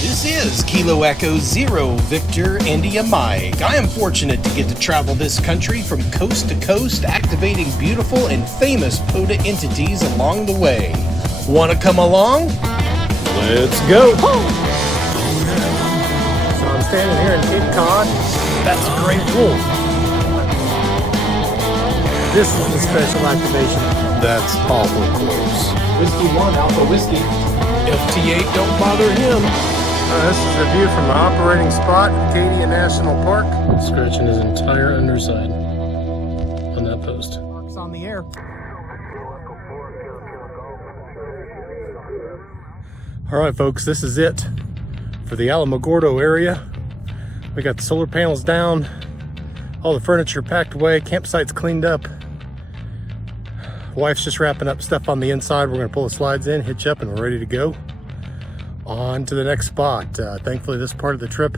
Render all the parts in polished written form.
This is Kilo Echo Zero Victor India Mike. I am fortunate to get to travel this country from coast to coast, activating beautiful and famous pota entities along the way. Want to come along? Let's go! So I'm standing here in Cape Cod. That's a great pool. This is the special activation. That's awful close. Whiskey 1, Alpha Whiskey. FT-8, don't bother him. This is a view from the operating spot of Acadia National Park. Scratching his entire underside on that post. Marks on the air. All right, folks, this is it for the Alamogordo area. We got the solar panels down, all the furniture packed away, campsite's cleaned up. Wife's just wrapping up stuff on the inside. We're gonna pull the slides in, hitch up, and we're ready to go on to the next spot. Thankfully, this part of the trip,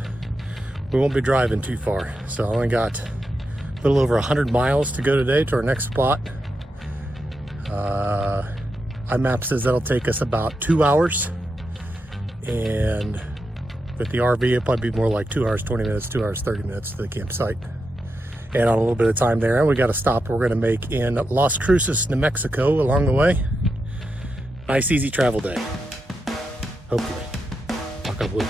we won't be driving too far. So I only got a little over 100 miles to go today to our next spot. iMap says that'll take us about 2 hours. And with the RV, it'll probably be more like 2 hours, 20 minutes, 2 hours, 30 minutes to the campsite. And on a little bit of time there, and we got a stop we're gonna make in Las Cruces, New Mexico along the way. Nice, easy travel day. Hopefully. Knock on wood.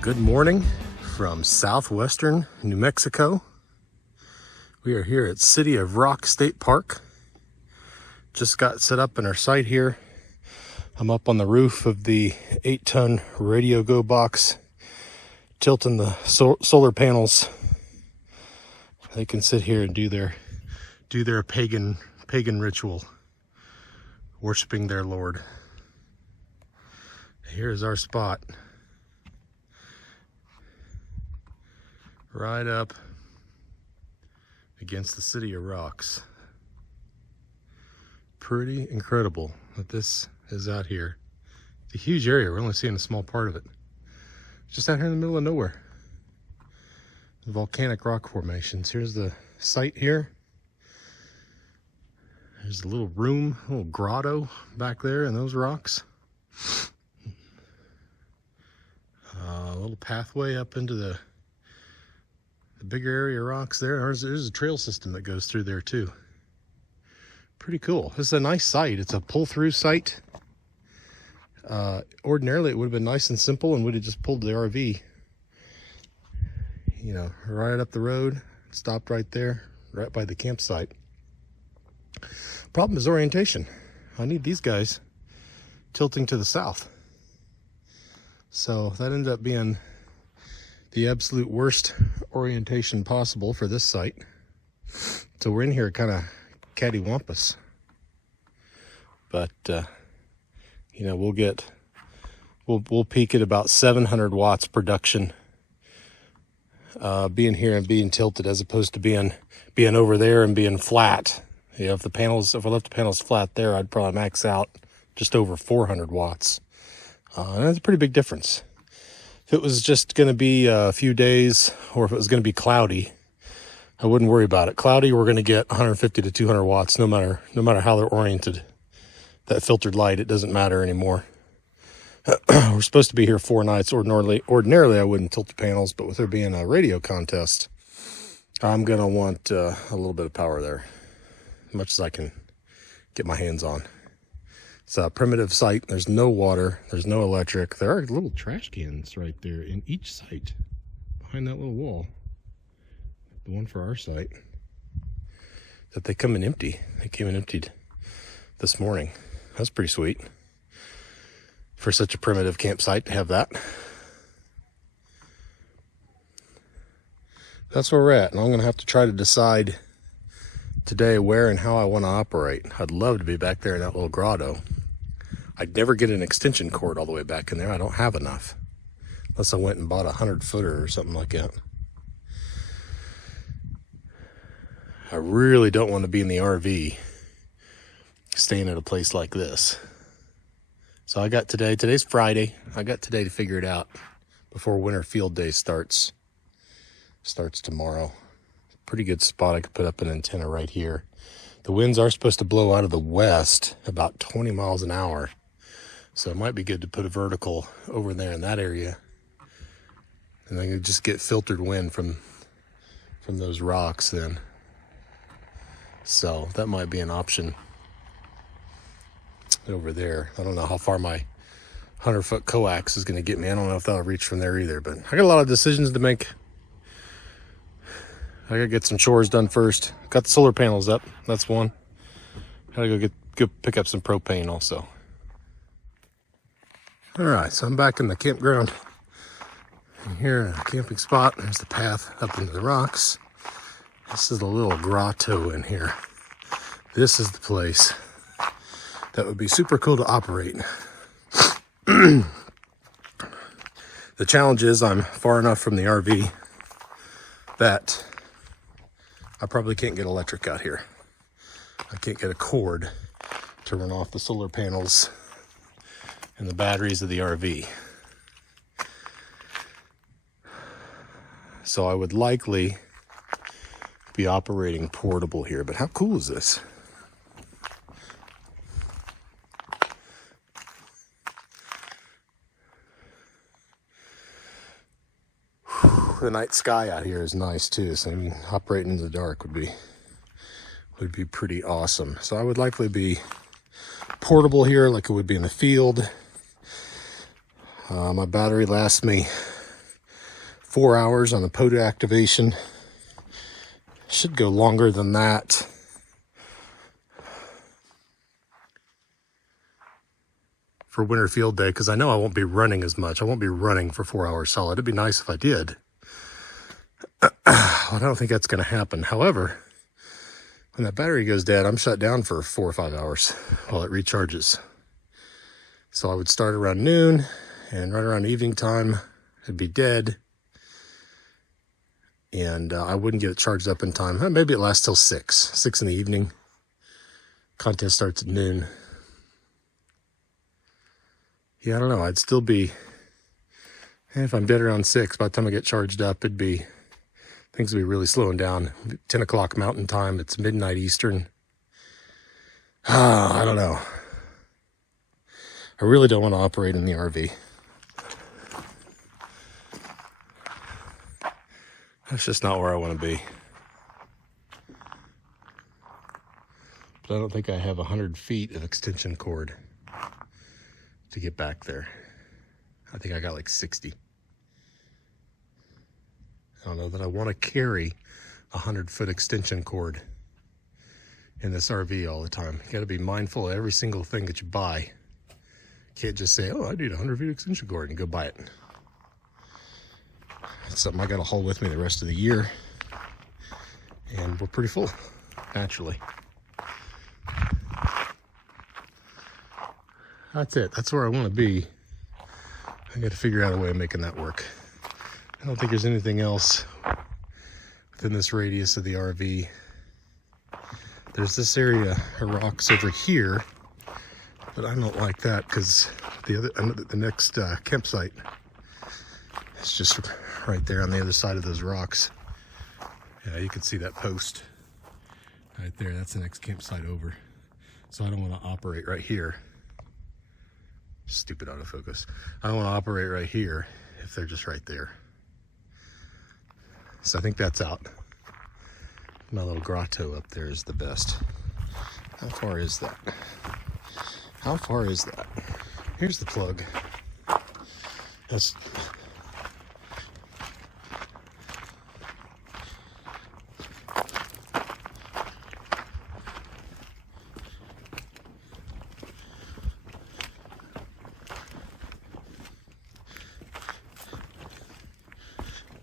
Good morning from southwestern New Mexico. We are here at City of Rock State Park. Just got set up in our site here. I'm up on the roof of the 8-ton Radio Go box, tilting the solar panels. They can sit here and do their pagan ritual, worshiping their Lord. Here's our spot. Right up against the City of Rocks. Pretty incredible that this is out here. It's a huge area. We're only seeing a small part of it. Just out here in the middle of nowhere. The volcanic rock formations. Here's the site here. There's a little room, a little grotto back there in those rocks. A little pathway up into the bigger area of rocks there. There's a trail system that goes through there too. Pretty cool. This is a nice site. It's a pull-through site. Ordinarily, it would have been nice and simple and would have just pulled the RV, you know, right up the road, stopped right there, right by the campsite. Problem is orientation. I need these guys tilting to the south. So that ended up being the absolute worst orientation possible for this site. So we're in here kind of cattywampus. But, you know, we'll peak at about 700 watts production. Being here and being tilted as opposed to being over there and being flat. You know, if I left the panels flat there, I'd probably max out just over 400 watts. And that's a pretty big difference. If it was just going to be a few days, or if it was going to be cloudy, I wouldn't worry about it. Cloudy, we're going to get 150 to 200 watts, no matter how they're oriented. That filtered light, it doesn't matter anymore. We're supposed to be here 4 nights. Ordinarily, I wouldn't tilt the panels, but with there being a radio contest, I'm going to want a little bit of power there, as much as I can get my hands on. It's a primitive site. There's no water. There's no electric. There are little trash cans right there in each site behind that little wall. The one for our site that they come in empty. They came in emptied this morning. That's pretty sweet for such a primitive campsite to have that. That's where we're at, and I'm going to have to try to decide today where and how I want to operate. I'd love to be back there in that little grotto. I'd never get an extension cord all the way back in there. I don't have enough, unless I went and bought a 100-footer or something like that. I really don't want to be in the RV staying at a place like this. So I got today. Today's Friday. I got today to figure it out before winter field day starts tomorrow. Pretty good spot. I could put up an antenna right here. The winds are supposed to blow out of the west about 20 miles an hour. So it might be good to put a vertical over there in that area. And then you just get filtered wind from those rocks then. So that might be an option over there. I don't know how far my 100-foot coax is going to get me. I don't know if that'll reach from there either, but I got a lot of decisions to make. I gotta get some chores done first. Got the solar panels up. That's one. Gotta go pick up some propane also. All right, so I'm back in the campground. And here at a camping spot. There's the path up into the rocks. This is a little grotto in here. This is the place that would be super cool to operate. The challenge is I'm far enough from the RV that I probably can't get electric out here. I can't get a cord to run off the solar panels and the batteries of the RV. So I would likely be operating portable here, but how cool is this? The night sky out here is nice too, so I mean, operating in the dark would be pretty awesome. So I would likely be portable here like it would be in the field. My battery lasts me 4 hours on the pota activation. Should go longer than that. For winter field day, because I know I won't be running as much. I won't be running for 4 hours solid. It'd be nice if I did. I don't think that's going to happen. However, when that battery goes dead, I'm shut down for 4 or 5 hours while it recharges. So I would start around noon, and right around evening time, it'd be dead. And I wouldn't get it charged up in time. Maybe it lasts till 6 in the evening. Contest starts at noon. Yeah, I don't know. I'd still be, if I'm dead around 6, by the time I get charged up, things will be really slowing down. 10 o'clock Mountain Time. It's midnight Eastern. I don't know. I really don't want to operate in the RV. That's just not where I want to be. But I don't think I have 100 feet of extension cord to get back there. I think I got like 60. I don't know that I want to carry a 100-foot extension cord in this RV all the time. You got to be mindful of every single thing that you buy. You can't just say, oh, I need a 100-foot extension cord and go buy it. It's something I got to haul with me the rest of the year. And we're pretty full, naturally. That's it. That's where I want to be. I got to figure out a way of making that work. I don't think there's anything else within this radius of the RV. There's this area of rocks over here, but I don't like that because the next campsite is just right there on the other side of those rocks. Yeah, you can see that post right there. That's the next campsite over. So I don't want to operate right here. Stupid autofocus. I don't want to operate right here if they're just right there. So I think that's out. My little grotto up there is the best. How far is that? How far is that? Here's the plug. That's...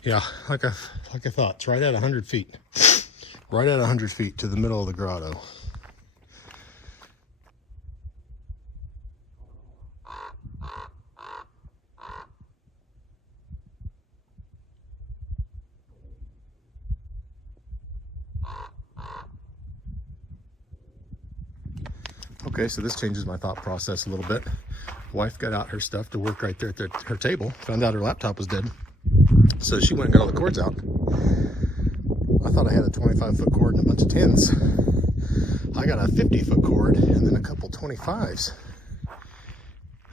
Yeah, like I thought, it's right at 100 feet. Right at 100 feet to the middle of the grotto. Okay, so this changes my thought process a little bit. Wife got out her stuff to work right there at her table. Found out her laptop was dead. So she went and got all the cords out. I thought I had a 25-foot cord and a bunch of 10s. I got a 50-foot cord and then a couple 25s.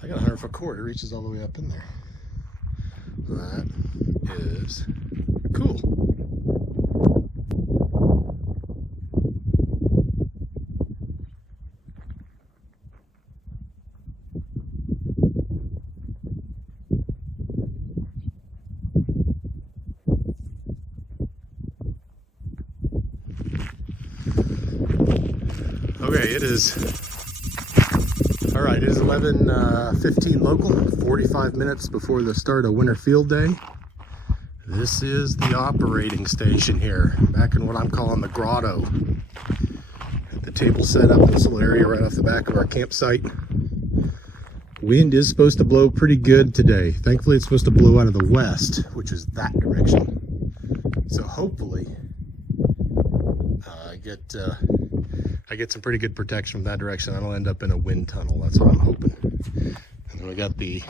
I got a 100-foot cord. It reaches all the way up in there. That is cool. Okay, it is, all right, it is 11:15 local, 45 minutes before the start of winter field day. This is the operating station here, back in what I'm calling the grotto. The table set up in this little area right off the back of our campsite. Wind is supposed to blow pretty good today. Thankfully, it's supposed to blow out of the west, which is that direction. So hopefully, I get some pretty good protection from that direction. I don't end up in a wind tunnel. That's what I'm hoping. And then we got the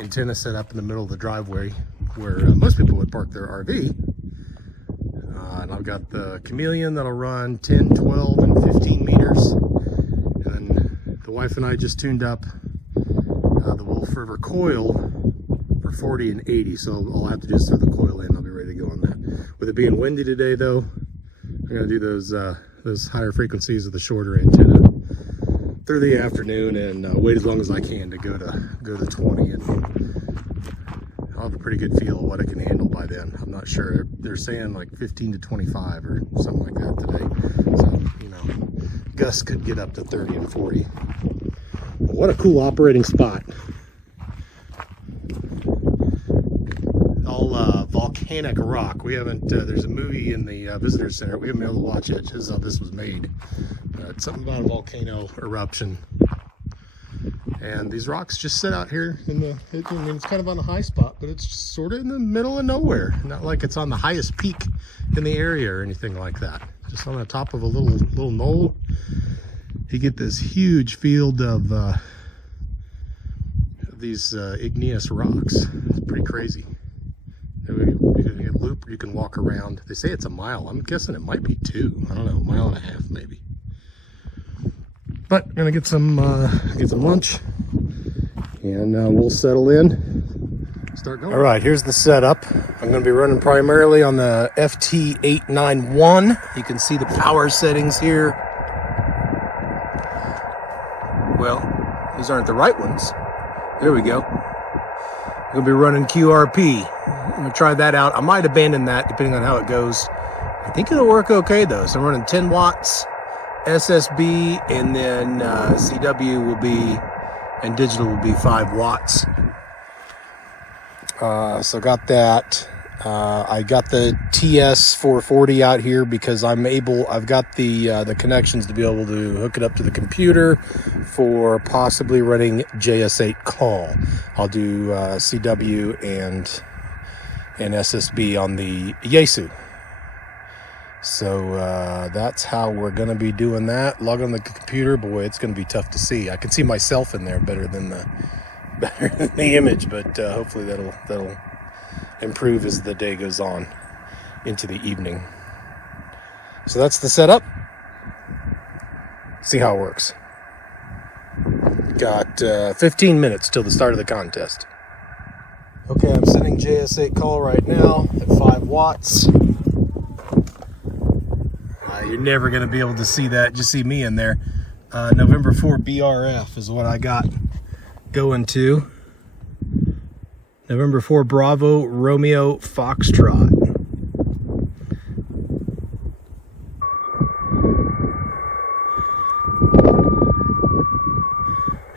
antenna set up in the middle of the driveway where most people would park their RV. And I've got the Chameleon that'll run 10, 12, and 15 meters. And then the wife and I just tuned up the Wolf River coil for 40 and 80. So all I have to do is throw the coil in. I'll be ready to go on that. With it being windy today, though, I'm gonna do those higher frequencies of the shorter antenna through the afternoon and wait as long as I can to go to 20, and I'll have a pretty good feel of what it can handle by then. I'm not sure. They're saying like 15 to 25 or something like that today. So, you know, gusts could get up to 30 and 40. But what a cool operating spot. All volcanic rock. We haven't, there's a movie in the visitor center. We haven't been able to watch it. This is how this was made. It's something about a volcano eruption. And these rocks just sit out here in the, I mean, it's kind of on a high spot, but it's just sort of in the middle of nowhere. Not like it's on the highest peak in the area or anything like that. Just on the top of a little knoll. You get this huge field of these igneous rocks. It's pretty crazy. You can loop, you can walk around. They say it's a mile. I'm guessing it might be 2. I don't know, a mile and a half maybe. But I'm gonna get some lunch, and we'll settle in. Start going. All right, here's the setup. I'm gonna be running primarily on the FT-891. You can see the power settings here. Well, these aren't the right ones. There we go. I'm gonna be running QRP. I'm gonna try that out. I might abandon that depending on how it goes. I think it'll work okay though. So I'm running 10 watts SSB, and then CW will be, and digital will be 5 watts. So got that. I got the TS-440 out here because I've got the connections to be able to hook it up to the computer for possibly running JS8 call. I'll do CW and SSB on the Yaesu. So that's how we're gonna be doing that. Log on the computer. Boy, it's gonna be tough to see. I can see myself in there better than the image, but hopefully that'll improve as the day goes on into the evening. So that's the setup. See how it works. Got 15 minutes till the start of the contest. Okay, I'm sending JS8 call right now at 5 watts. You're never going to be able to see that. Just see me in there. November 4 BRF is what I got going to. November 4 Bravo Romeo Foxtrot.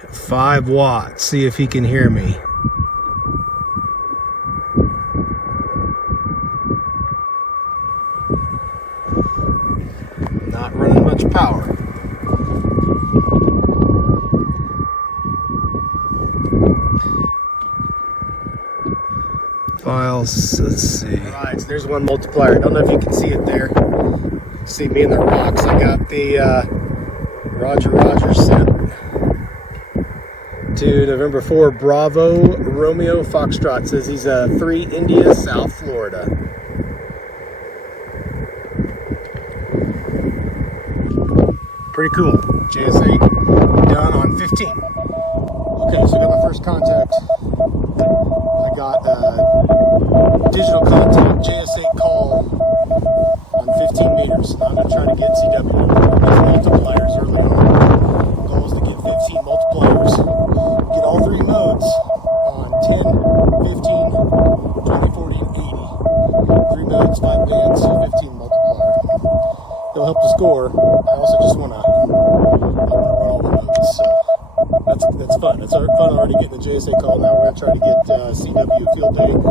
5 watts. See if he can hear me. Not running much power. Files, let's see. Alright, so there's one multiplier. I don't know if you can see it there. See me in the rocks. I got the Roger set to November 4 Bravo Romeo Foxtrot. Says he's 3 India, South Florida. Pretty cool. JS8 done on 15. Okay, so I got my first contact. I got digital contact JS8 call on 15 meters. I'm going to try to get CW multipliers early on. The goal is to get 15 multipliers. Get all 3 modes on 10, 15, 20, 40, and 80. 3 modes, 5 bands, 15 multiplier. It'll help the score. I also just want to run all the modes, so that's fun. It's fun already getting the JSA call. Now we're going to try to get CW field day. We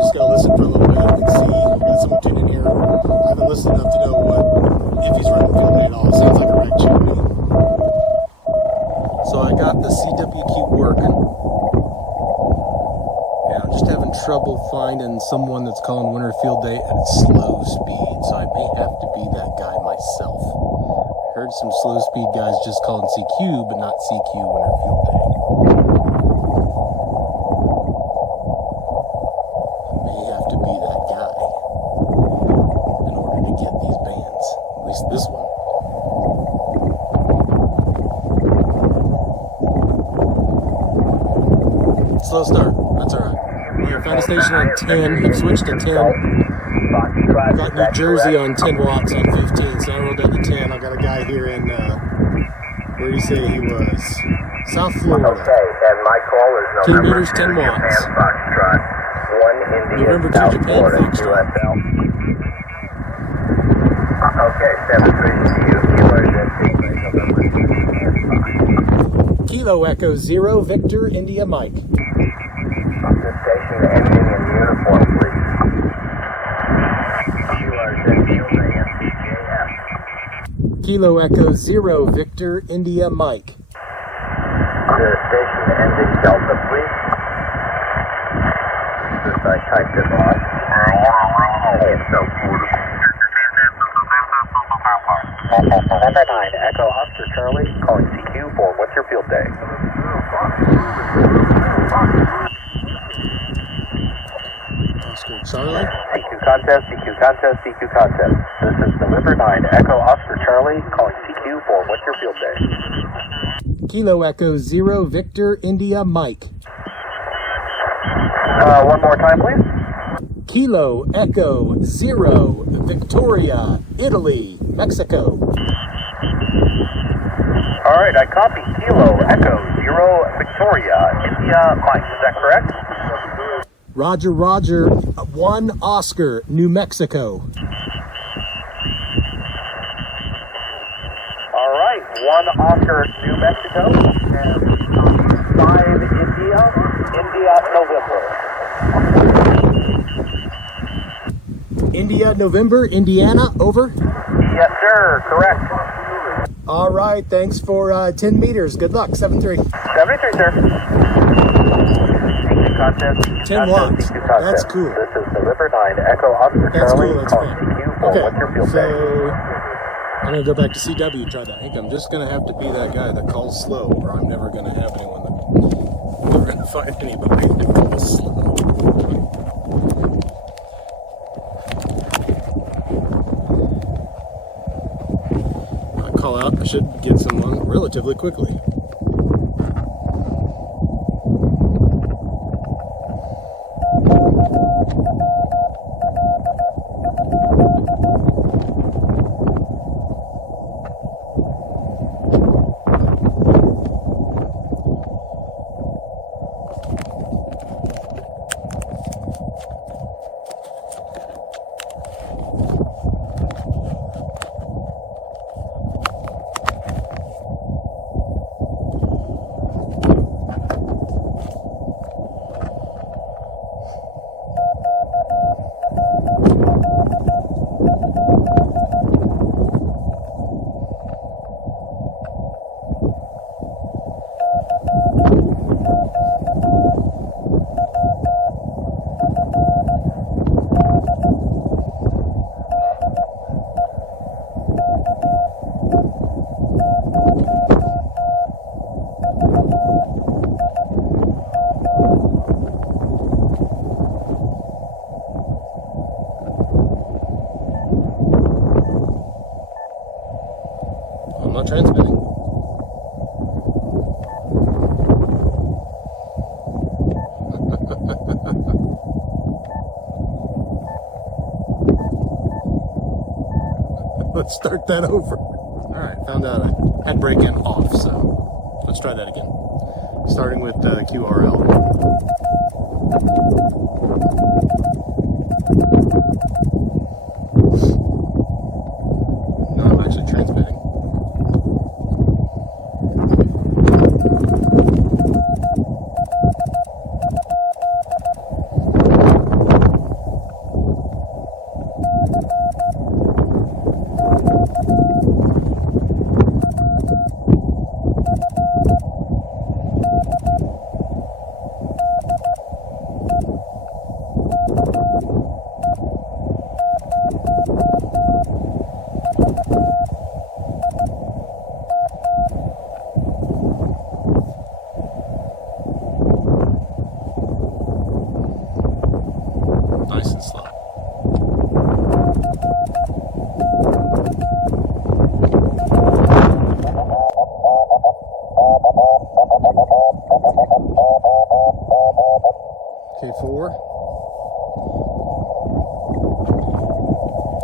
just got to listen for a little bit and see. I got someone tuned in here. I haven't listened enough to know if he's running field day at all. It sounds like a rag chip to me. So I got the CWQ working. Yeah, I'm just having trouble finding someone that's calling winter field day at slow speed, so I may have to be that guy myself. Heard some slow speed guys just calling CQ, but not CQ winter field day. I may have to be that guy in order to get these bands, at least this one. Slow start, that's alright. I found a station on 10, I've switched to 10. Got New Jersey on 10 watts on 15, so I rolled down to 10. I got a guy here in, where did he say he was? South Florida. Okay, and my call is 10 meters, 10 watts. November 2 Japan Foxtrot. Okay, 732, Kilo Echo 0 Victor India Mike. the station ending in uniform, please. Kilo Echo 0 Victor India Mike. The station ending Delta, please. Since I typed it wrong. Number 9, Echo Oscar Charlie, calling CQ for what's your field day? Oscar Charlie. CQ contest, CQ contest, CQ contest. This is November 9, Echo Oscar Charlie, calling CQ for what's your field day? Kilo Echo 0 Victor India Mike. One more time, please. Kilo Echo 0 Victoria Italy Mexico. All right, I copy. Kilo Echo 0 Victoria India Mike. Is that correct? Roger 1 Oscar New Mexico. All right, 1 Oscar New Mexico and 5 India November. India November Indiana over. Yes, sir. Correct. All right, thanks for 10 meters. Good luck. 73. 73, sir. Contest. 10 watts. That's cool. This is November 9 Echo Oscar That's Charlie. cool. That's Call fun. CQ for what's your field day? So I'm gonna go back to CW and try that. I think I'm just gonna have to be that guy that calls slow, or I'm never gonna have anyone that never gonna find anybody that calls slow. I call out. I should get someone relatively quickly. I'm not transmitting. Let's start that over. All right, found out I had break-in off, so let's try that again. Starting with QRL. No, I'm actually transmitting. Nice and slow. K4.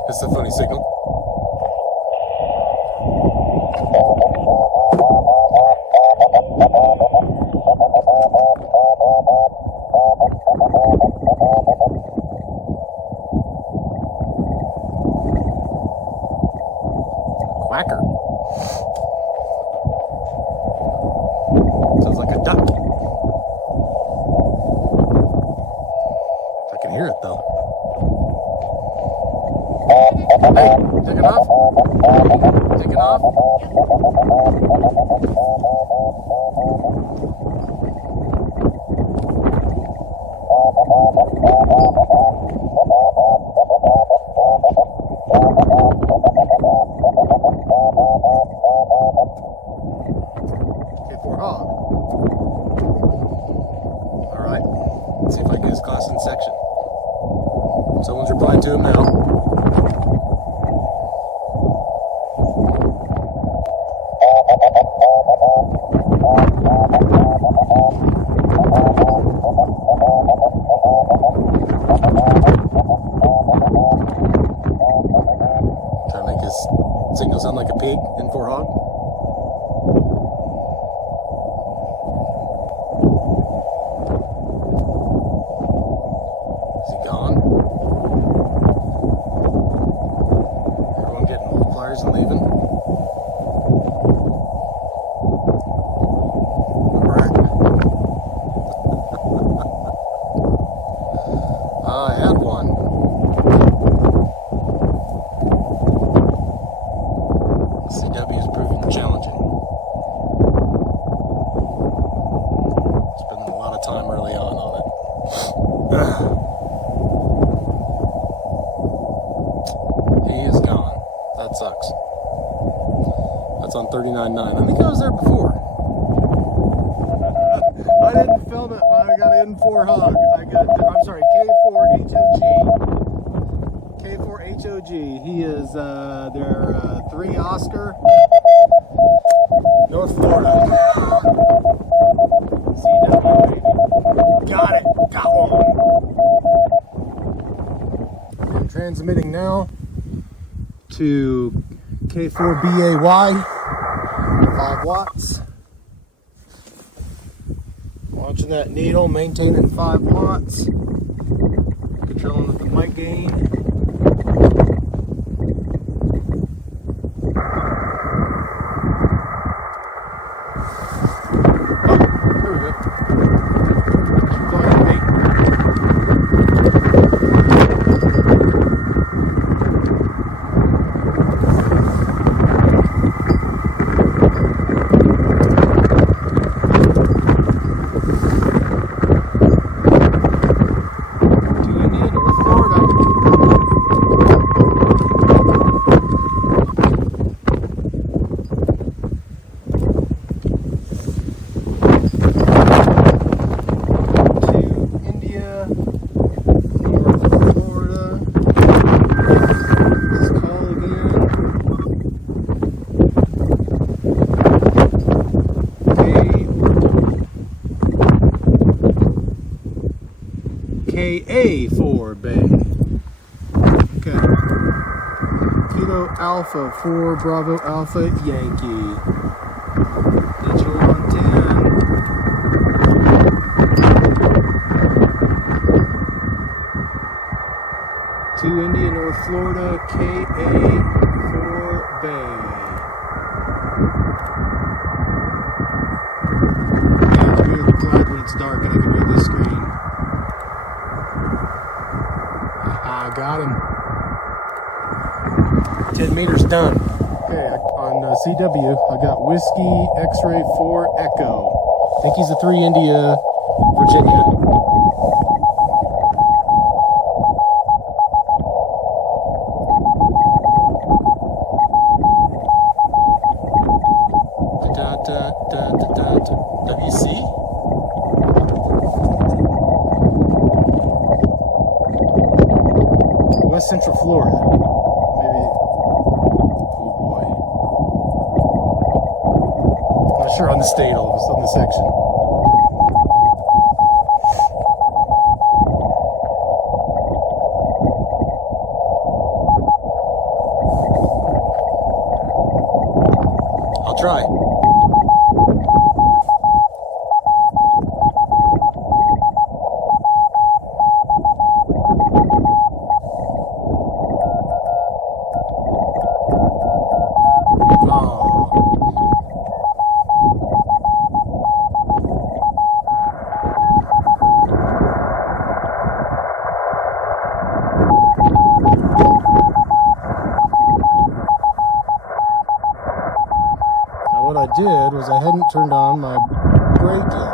It's a funny signal. Quacker. Sounds like a duck. I can hear it though. Hey, take it off. Take it off. K4 hog. All right. Let's see if I can get his class in section. Someone's replying to him now. Trying to make his signal sound like a pig in 4 hog. Is he gone? Everyone getting multipliers and leaving? Alright. I had one. CW is proving challenging. Spending a lot of time early on it. He is gone. That sucks. That's on 39.9. I think I was there before. I didn't film it, but I got an N4 hog. I'm sorry, K4HOG. K4HOG. He is their 3 Oscar, North Florida. CW, baby. Got it. Got one. I'm transmitting now to K4BAY, 5 watts. Watching that needle, maintaining 5 watts. Controlling with the mic gain. Oh, there we go. Flying bait. KA4 Bay. Okay. Kilo Alpha 4 Bravo Alpha Yankee. Digital on 10. 2 India North Florida KA4 Bay. Glad when it's dark and I can read this screen. I got him. 10 meters done. Okay, on CW, I got Whiskey X-Ray 4 Echo. I think he's a 3 India, Virginia. WC? West Central Florida. Maybe. Oh boy. Not sure on the state, all of us, on the section. I'll try. What I did was I hadn't turned on my braking.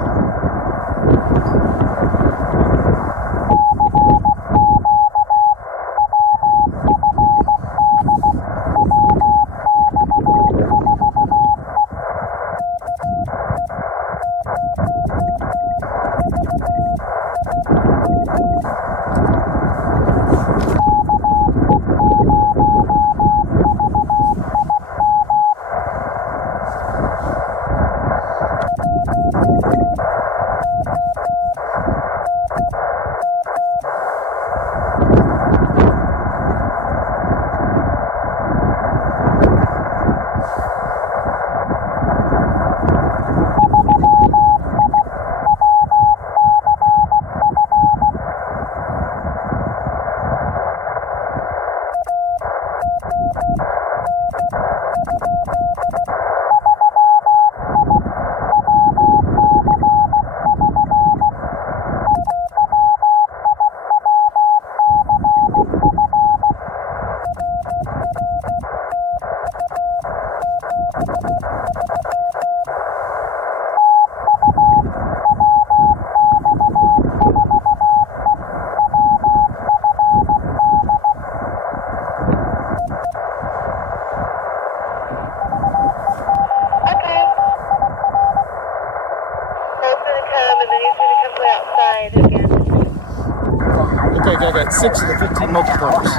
Okay, I got 6 of the 15 multipliers.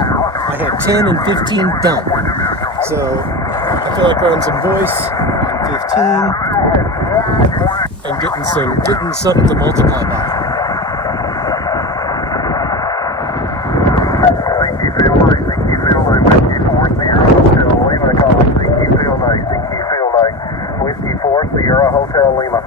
I had 10 and 15 done. So I feel like running some voice on 15 and getting something to multiply by. Whiskey 4 Sierra Hotel Lima.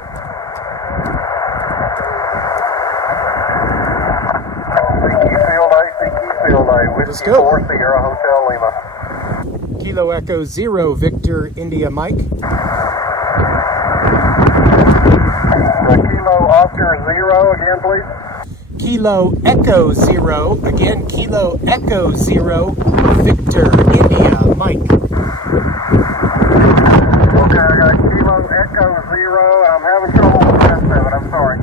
Let's go. 4 Sierra Hotel Lima. Kilo Echo 0 Victor India Mike. Kilo Oscar 0 again, please. Kilo Echo 0 again. Kilo Echo 0 Victor India Mike. Okay, I got Kilo Echo 0 and I'm having trouble with that 7. I'm sorry.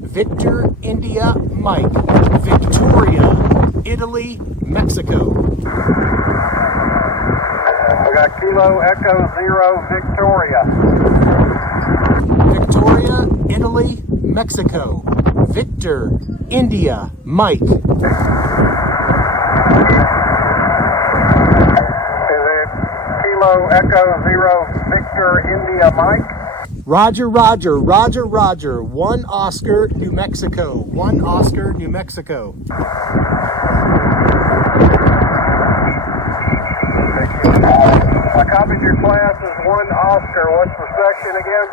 Victor India Mike. Victoria, Italy, Mexico. I got Kilo Echo 0 Victoria. Victoria, Italy, Mexico. Victor, India, Mike. Is it Kilo Echo 0 Victor India Mike? Roger, Roger, Roger, Roger. 1 Oscar, New Mexico. 1 Oscar, New Mexico. I copied your class as 1 Oscar. What's the section again?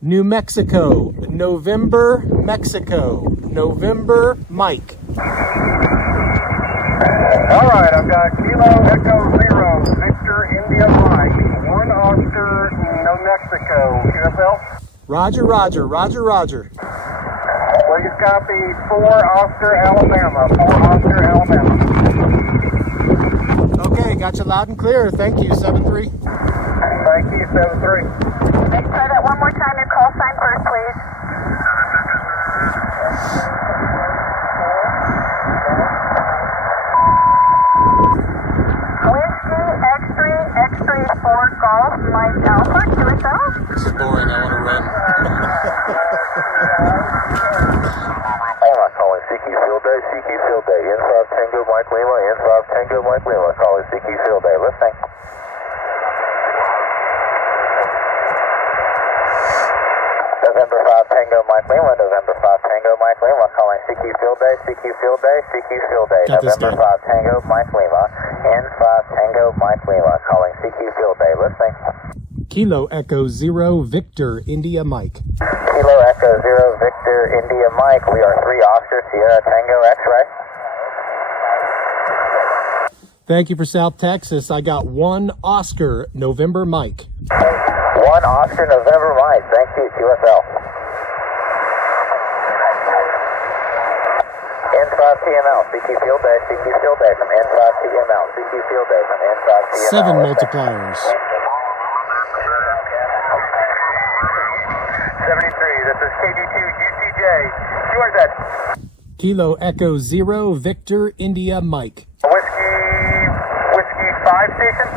New Mexico. November, Mexico. November, Mike. All right, I've got Kilo Echo 0, Victor India Mike, 1 Oscar, New Mexico, QSL. Roger, Roger, Roger, Roger. Please copy 4 Oscar, Alabama, 4 Oscar, Alabama. Okay, got you loud and clear. Thank you, 7-3. Thank you, 7-3. Let's try that one more time. Your call sign first, please. Whiskey X3 4 Golf Mike Alpha QSL. This is boring. I want to run. Calling CQ Field Day, CQ Field Day, N5 Tango Mike Lima, N5 Tango Mike Lima, calling CQ Field Day, listening. November 5 Tango Mike Lima, November 5 Tango Mike Lima, calling CQ Field Day, CQ Field Day, CQ Field Day, Got this November 5 Tango Mike Lima, N5 Tango Mike Lima, calling CQ Field Day, listening. Kilo Echo 0, Victor, India, Mike. Kilo Echo 0, Victor India Mike, we are 3 Oscar Sierra Tango X-Ray. Thank you for South Texas. I got 1 Oscar, November, Mike. 1 Oscar November Mike, thank you, QSL. N5 TML, CQ Field Day, CQ Field Day from N5 TML, CQ Field Day from N5 TML. 7 multipliers. 73, this is KD2 UCJ, QRZ. Kilo Echo 0, Victor, India, Mike. Whiskey 5 station?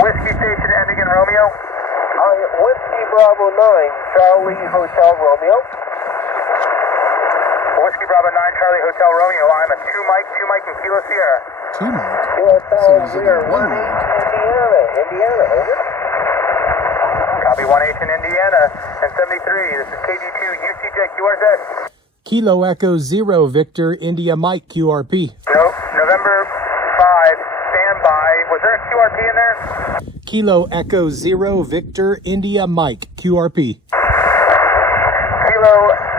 Whiskey station ending in Romeo. Whiskey Bravo 9, Charlie Hotel Romeo. Whiskey Bravo 9, Charlie Hotel Romeo. I'm a 2 Mike and Kilo Sierra. 2 Mike? QSL, we are 1H Indiana, over. Copy 1H in Indiana, and 73, this is KD2 UCJ QRZ. Kilo Echo 0, Victor, India, Mike, QRP. Nope, November 5, standby. Was there a QRP in there? Kilo Echo 0, Victor, India, Mike, QRP. Kilo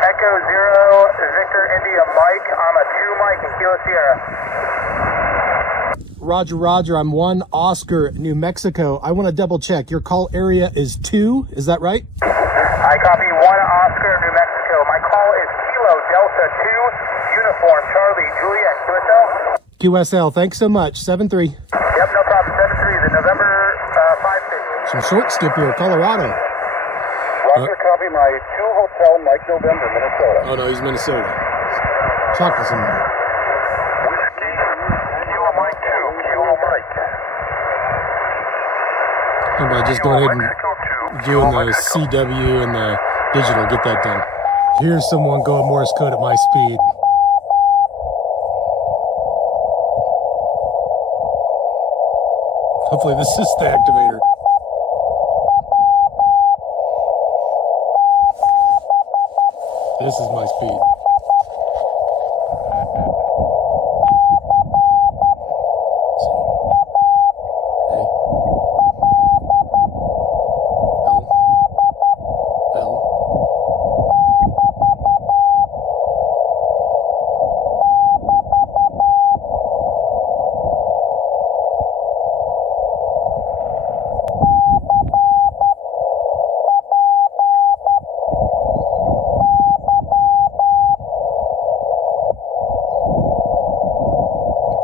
Echo 0, Victor India Mike. I'm a 2 Mike and Kilo Sierra. Roger, Roger. I'm 1 Oscar, New Mexico. I want to double check. Your call area is 2. Is that right? I copy 1 Oscar, New Mexico. My call is Kilo Delta 2, Uniform Charlie Juliet, QSL. QSL. Thanks so much. 7-3. Yep, no problem. 7-3, the November 5 station. Some short skip here, Colorado. Roger, copy my 2 Hotel Mike November, Minnesota. Oh, no, he's Minnesota. Chocolate's in there. Whiskey, Kilo Mike 2, Kilo Mike. Everybody just go ahead and doing the CW and the digital. Get that done. Here's someone going Morse code at my speed. Hopefully this is the activator. This is my speed.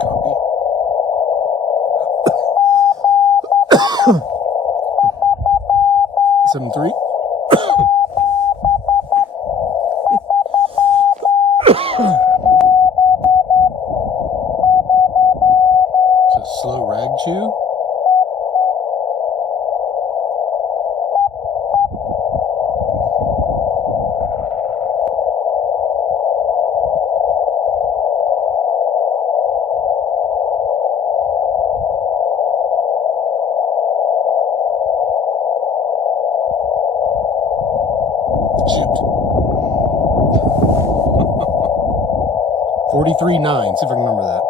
Copy. 7-3. It's a slow rag chew. Shoot. 43.9. See if I can remember that.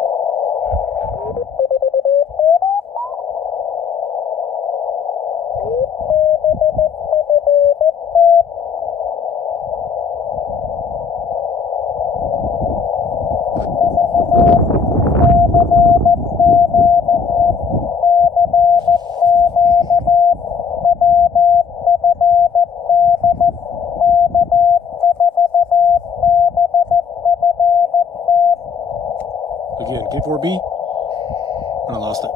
Again, K4B. I lost it.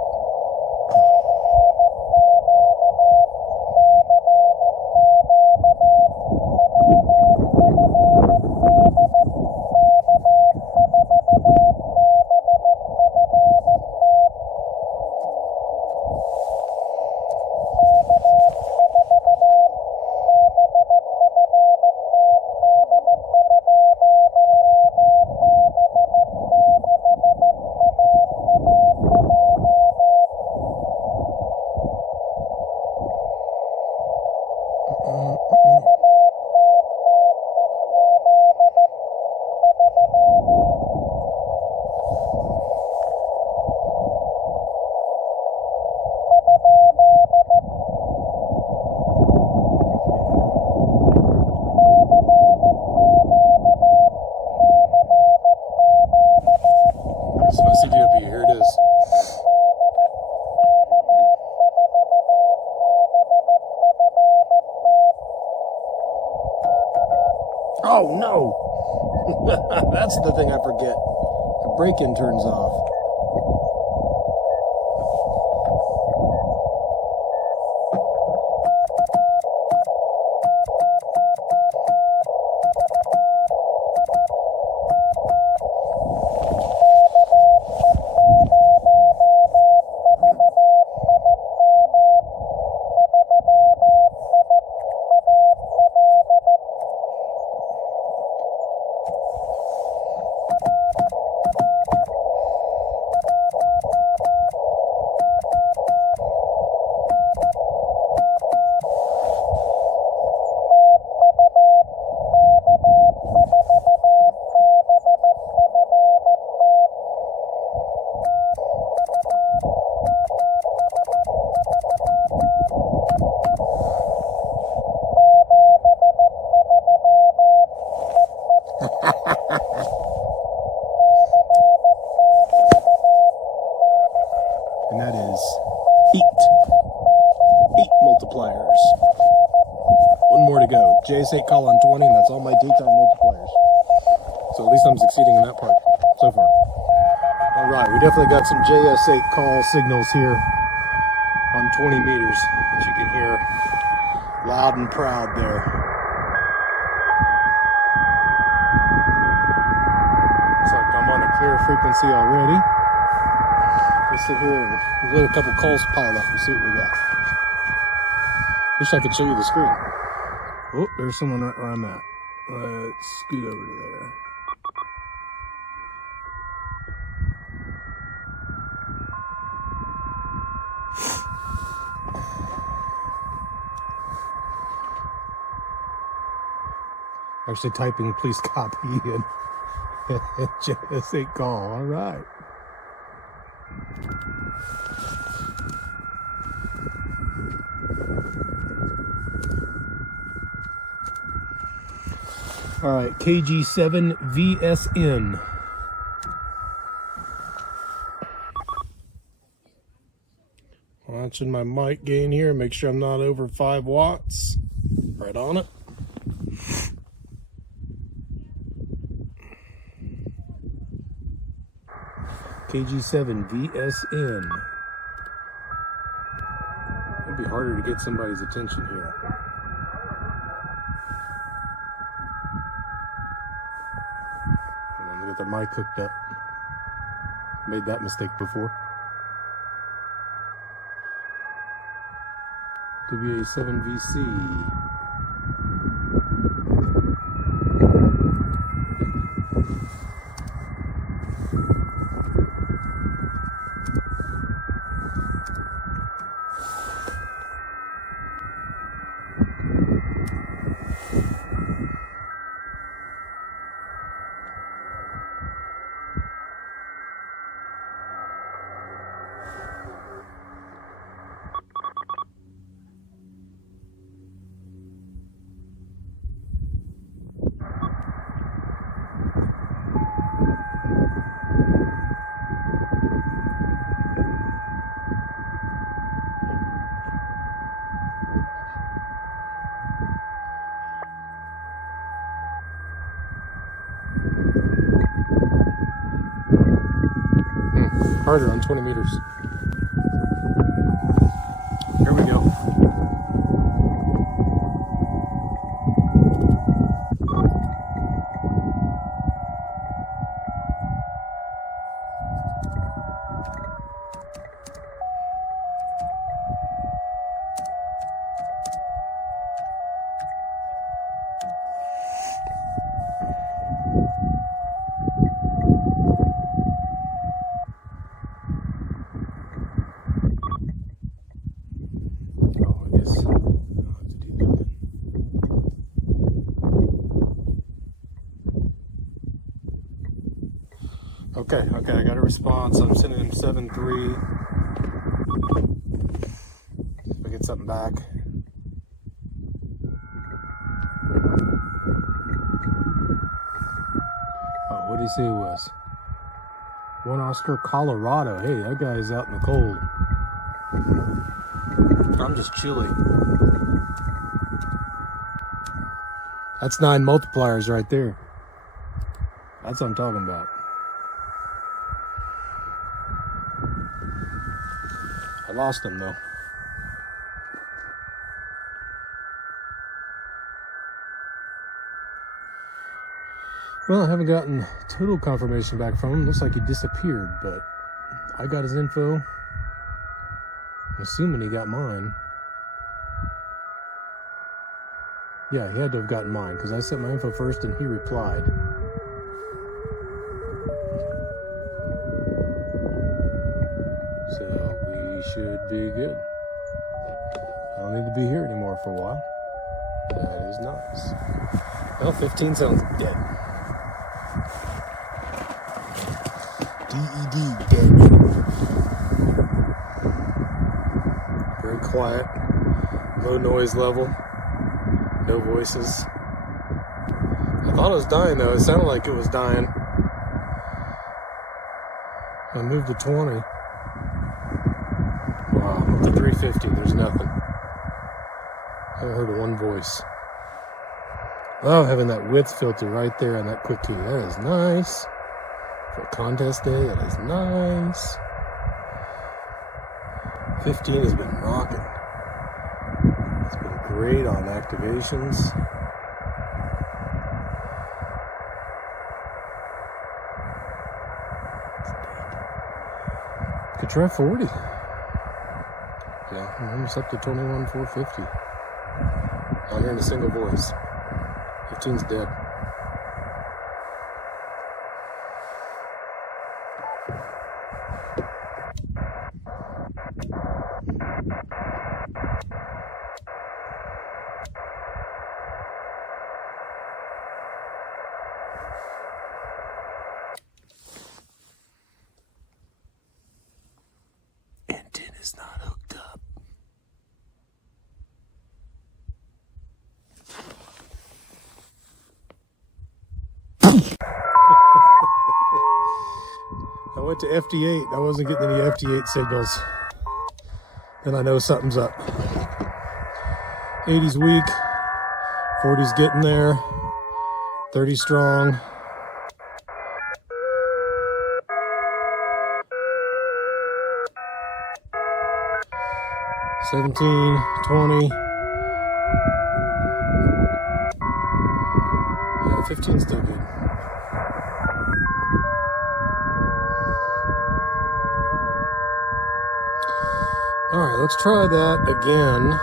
This is my CVOP. Here it is. Oh no! That's the thing I forget. The brake-in turns off. And that is heat multipliers. One more to go. JS8 call on 20, and that's all my daytime multipliers. So at least I'm succeeding in that part so far. All right, we definitely got some JS8 call signals here on 20 meters, as you can hear loud and proud there. Looks like I'm on a clear frequency already. Let's sit here and let a couple calls pile up and see what we got. Wish I could show you the screen. Oh, there's someone right where I'm at. Let's scoot over to there. Actually typing, please copy and JS8 call. All right. All right, KG7 VSN. Watching my mic gain here, make sure I'm not over 5 watts. Right on it. KG7 VSN. It'd be harder to get somebody's attention here. Hold on, get the mic hooked up. Made that mistake before. WA7VC. Harder on 20 meters. Here we go. Okay, I got a response. I'm sending him 7.3. If I get something back. Oh, what did he say it was? 1 Oscar, Colorado. Hey, that guy's out in the cold. I'm just chilly. That's 9 multipliers right there. That's what I'm talking about. I lost them though. Well, I haven't gotten total confirmation back from him. Looks like he disappeared, but I got his info. I'm assuming he got mine. Yeah, he had to have gotten mine because I sent my info first and he replied. So we should be good. I don't need to be here anymore for a while. That is nice. Well, 15 sounds dead. DED, dead. Very quiet. Low noise level. No voices. I thought it was dying though. It sounded like it was dying. I moved to 20. Wow, up to 350. There's nothing. I haven't heard one voice. Oh, having that width filter right there on that quick key. That is nice. For a contest day, that is nice. 15 has been rocking. It's been great on activations. Could try 40. Yeah, I'm almost up to 21,450. I'm hearing a single voice. 15's dead. Antenna's not hooked up. I went to FT-8. I wasn't getting any FT-8 signals. Then I know something's up. 80's weak. 40's getting there. 30 strong. $17, $20. Yeah, 15's still good. Alright, let's try that again.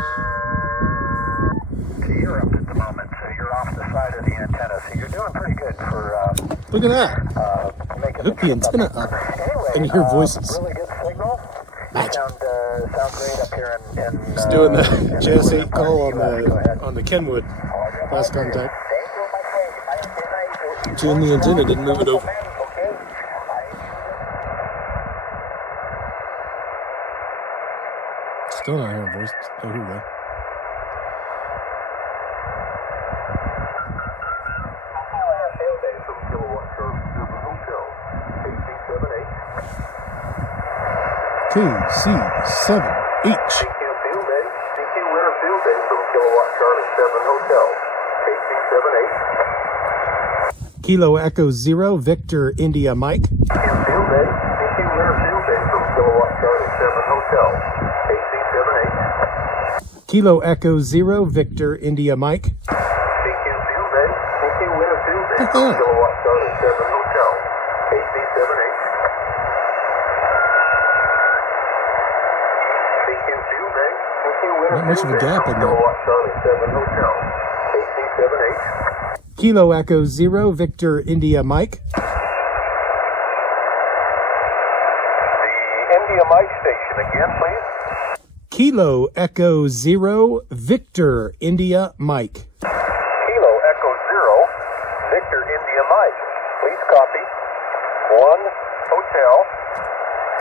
Okay, you're up at the moment, so you're off the side of the antenna, so you're doing pretty good for Look at that. making Hook the antenna up. Anyway, And you hear voices. Really good signal. Magic. Sound great up here in He's doing the JS8 call on the Kenwood last contact. Chewing the antenna, didn't move it over. Still not hearing a voice. Oh, here we go. KC7H. CQ Winter Field Day from Kilowatt Charlie 7 Hotel. KC7H. Kilo Echo 0, Victor India Mike. Field Day, NC Winter Field Day from Kilowatt Charlie 7 Hotel, KC78. Kilo Echo 0, Victor India Mike. CQ Field Day, NC Winter Field Day from Kilowatt Charlie 7 Hotel, KC78. CQ Field Day, NC Winter Not much of a Field Day gap from in there. Kilowatt Charlie 7 Hotel, KC78. Kilo Echo 0, Victor India Mike. The India Mike station again, please. Kilo Echo 0, Victor India Mike. Kilo Echo 0, Victor India Mike. Please copy 1 Hotel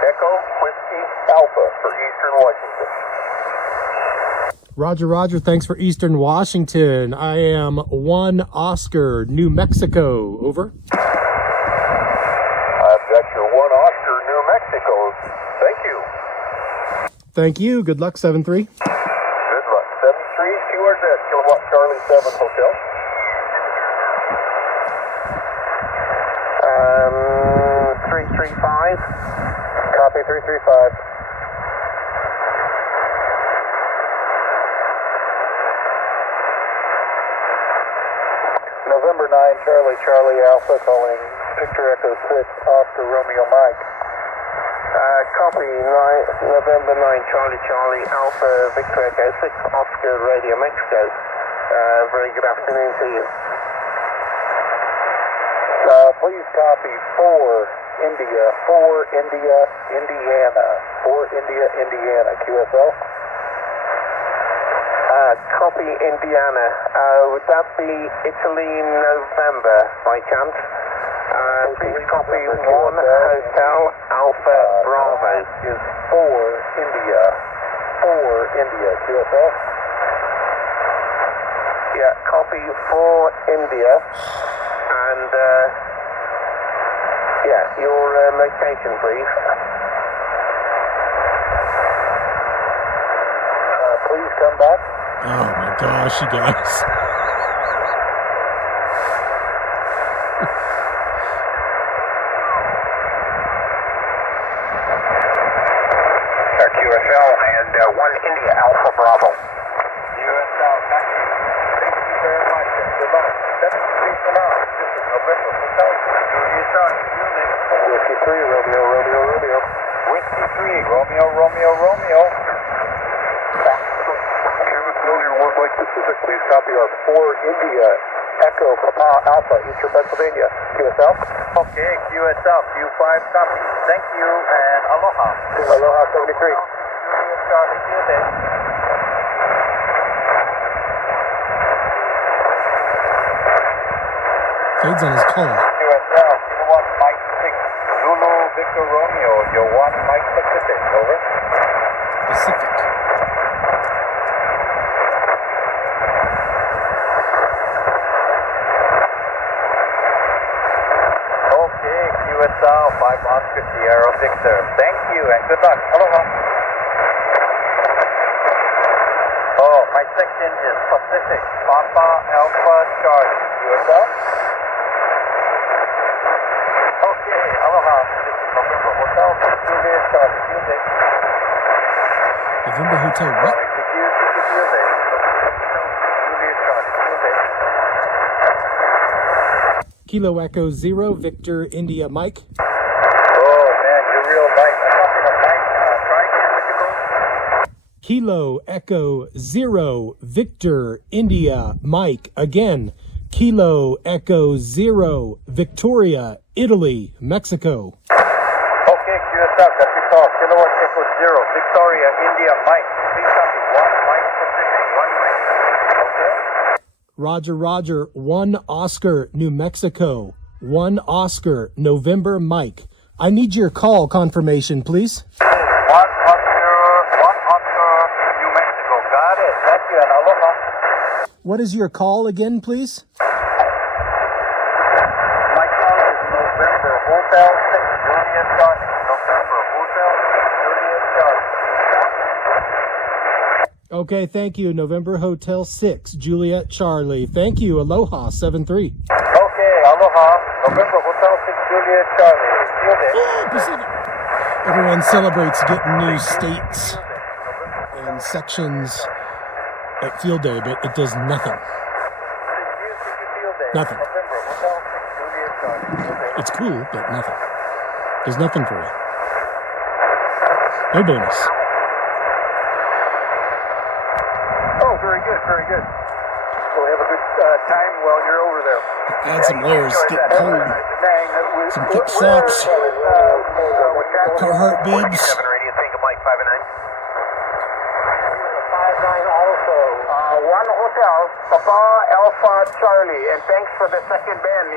Echo Whiskey Alpha for Eastern Washington. Roger, Roger. Thanks for Eastern Washington. I am 1 Oscar, New Mexico. Over. I've got your 1 Oscar, New Mexico. Thank you. Thank you. Good luck, 7-3. Good luck. 73 QRZ, Kilowatt Charlie 7 Hotel. 335. Copy 335. November 9, Charlie, Charlie Alpha, calling Victor Echo 6, Oscar Romeo Mike. Copy November 9, Charlie, Charlie Alpha, Victor Echo 6, Oscar Radio Mexico. Very good afternoon to you. Please copy 4 India, Indiana, 4 India, Indiana, QSL. Copy Indiana. Would that be Italy November by chance? Please copy 1 Hotel Alpha Bravo. Is 4 India, QSL. Yeah, copy 4 India. And, yeah, your location, please. Please come back. Oh my gosh, you guys. QSL and 1 India Alpha Bravo. QSL, thank you. Thank you very much and good luck. 73 for now. This is November Hotel. Julia Charlie, unit. Whiskey 3, Romeo, Romeo, Romeo. Whiskey 3, Romeo, Romeo, Romeo. Your work like Pacific, please copy our 4 India Echo Papa Alpha, Eastern Pennsylvania. QSL? Okay, QSL, Q5 copy. Thank you and aloha. Aloha 73. Fades on his call. QSL, Kilowatt Mike 6, Zulu Victor Romeo, your 1 Mike Pacific, over. Pacific. Okay, QSL, 5 Oscar Sierra Victor. Thank you and good luck. Aloha. Oh, my section is Pacific, Papa Alpha Charlie. QSL? Okay, aloha. This is November Hotel, Juliet Charlie. Tuesday. November Hotel, what? Juliet Charlie. Tuesday. Kilo Echo 0, Victor India Mike. Oh man, you're real light. I'm talking a mic. Try again, Mexico. Kilo Echo 0, Victor India Mike. Again, Kilo Echo 0, Victoria, Italy, Mexico. Okay, QSL, got your call. Kilowatt Echo 0, Victoria, India, Mike. Please copy 1 Mike Pacific, 1 Mike. Okay? Roger, Roger. 1 Oscar, New Mexico. 1 Oscar, November Mike. I need your call confirmation, please. 1 Oscar, New Mexico. Got it. Thank you and aloha. What is your call again, please? My call is November Hotel 6, Juliet Charlie. November Hotel 6, Juliet Charlie. Okay, thank you. November Hotel 6, Juliet Charlie. Thank you. Aloha, 7-3. Okay, aloha. Aloha, November Hotel 6 Juliet Charlie. Field day. Oh, Pacific. Everyone celebrates getting new states and sections at field day, but it does nothing. Nothing. It's cool, but nothing. Does nothing for you. No bonus. Oh, very good, very good. We'll have a good time while you're over there. Add some layers, get cold. Some thick socks. Carhartt bibs. One hotel, Papa Alpha Charlie, and thanks for the second band.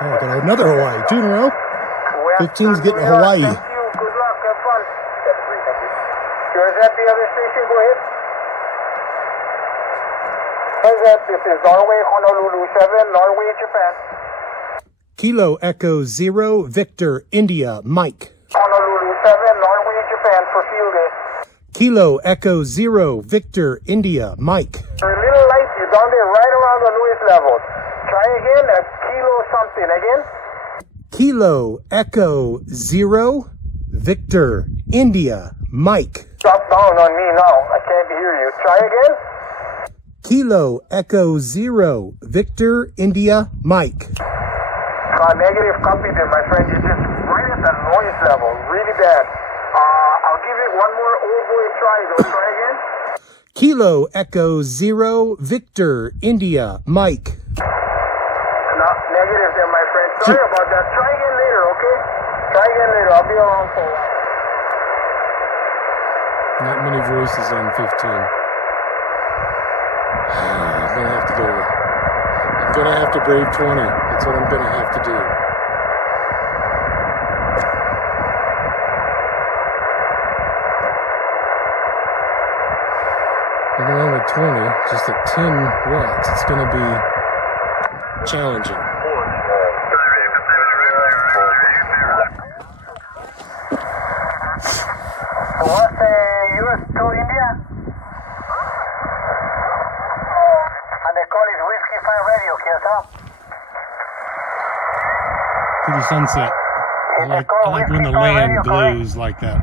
Oh, I got another Hawaii. 2 in a row. 15's getting a Hawaii. Thank you. Good luck. Have fun. You're at the other station. Go ahead. This is Norway, Honolulu 7, Norway, Japan. Kilo Echo 0, Victor, India, Mike. Honolulu 7, Norway, Japan for field day. Kilo Echo 0, Victor, India, Mike. You're a little light. You're down there right around the Lewis level. Try again at kilo something. Again. Kilo Echo 0, Victor, India, Mike. Drop down on me now. I can't hear you. Try again. Kilo Echo 0, Victor, India, Mike. Negative copy there, my friend. You're just right at the noise level. Really bad. I'll give it one more old boy try though. Try again. Kilo Echo 0, Victor, India, Mike. No, negative there, my friend. Sorry about that. Try again later, okay? Try again later. I'll be around for a while. Not many voices on 15. I'm gonna have to go. I'm gonna have to brave 20. That's what I'm gonna have to do. Even only 20, just at 10 watts, it's gonna be challenging. What's US to India? And the call is Whiskey 5 Radio, Kyoto. Pretty sunset. I like when the land glows like that.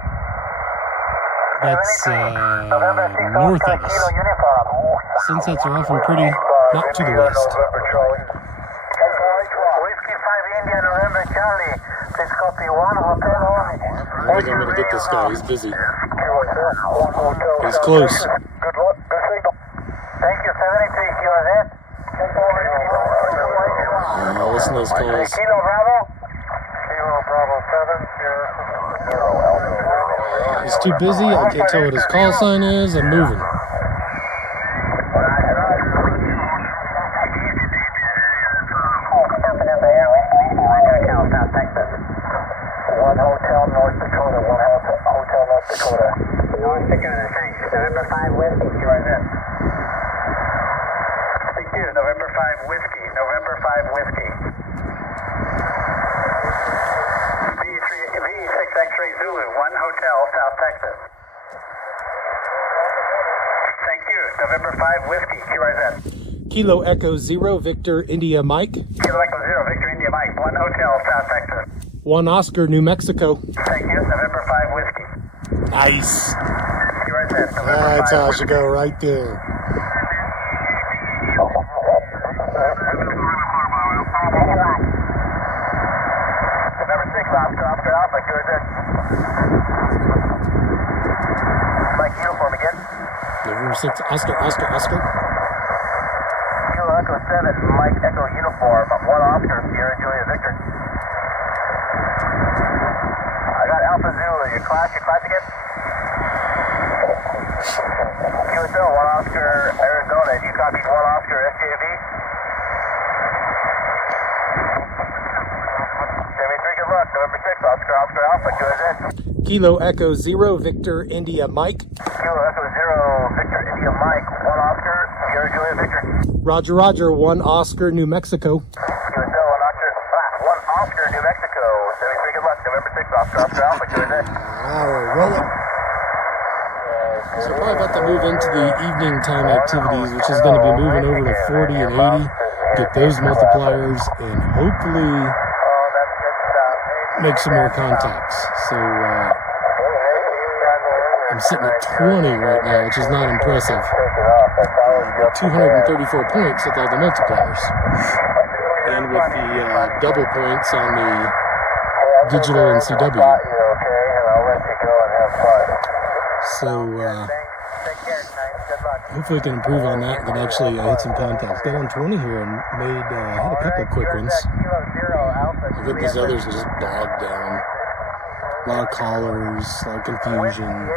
That's north of us. Sunsets are often pretty, not to the west. Whiskey 5 India, November Charlie. Please copy 1 hotel only. I think I'm gonna get this guy. He's busy. He's close. Good luck. Good signal. Thank you, 73 QRZ. Listen to those calls. Kilo Bravo. Kilo Bravo 7. He's too busy. I can't tell what his call sign is. I'm moving. One hotel North Dakota, one hotel North Dakota. North Dakota, thanks. November 5 Whiskey, QRZ. Thank you, November 5 Whiskey, November 5 Whiskey. V6 X-Ray Zulu, one hotel, South Texas. Thank you, November 5 Whiskey, QRZ. Kilo Echo 0, Victor, India, Mike. Kilo Echo 0, Victor, India, Mike, one hotel, South Texas. 1 Oscar, New Mexico. Thank you, November 5 Whiskey. Nice. QRZ, November 5 That's how I Whiskey. should go right there. November 6 Oscar, Oscar Alpha, QRZ. Mike, uniform again. November 6, Oscar. Kilo Echo 7, Mike Echo uniform, 1 Oscar, Sierra Julia Victor. I got Alpha Zulu, your class again? QSO, 1 Oscar, Arizona, you copied 1 Oscar, SJV? 73, good luck, November 6, Oscar Alpha, QSZ. Kilo Echo 0, Victor, India, Mike. Kilo Echo 0, Victor, India, Mike, 1 Oscar, Sierra Julia Victor. Roger, 1 Oscar, New Mexico. QSO, 1 Oscar, New Mexico, 73, good luck, November 6, Oscar Alpha, QSZ. Wow, we're rolling. So probably about to move into the evening time activities, which is going to be moving over to 40 and 80, get those multipliers, and hopefully make some more contacts. So I'm sitting at 20 right now, which is not impressive. Got 234 points with all the multipliers. And with the double points on the digital and CW. So hopefully I can improve on that and actually hit some contacts. Got on 20 here and made had a couple of quick ones. I think these others are just bogged down. A lot of callers, a lot of confusion.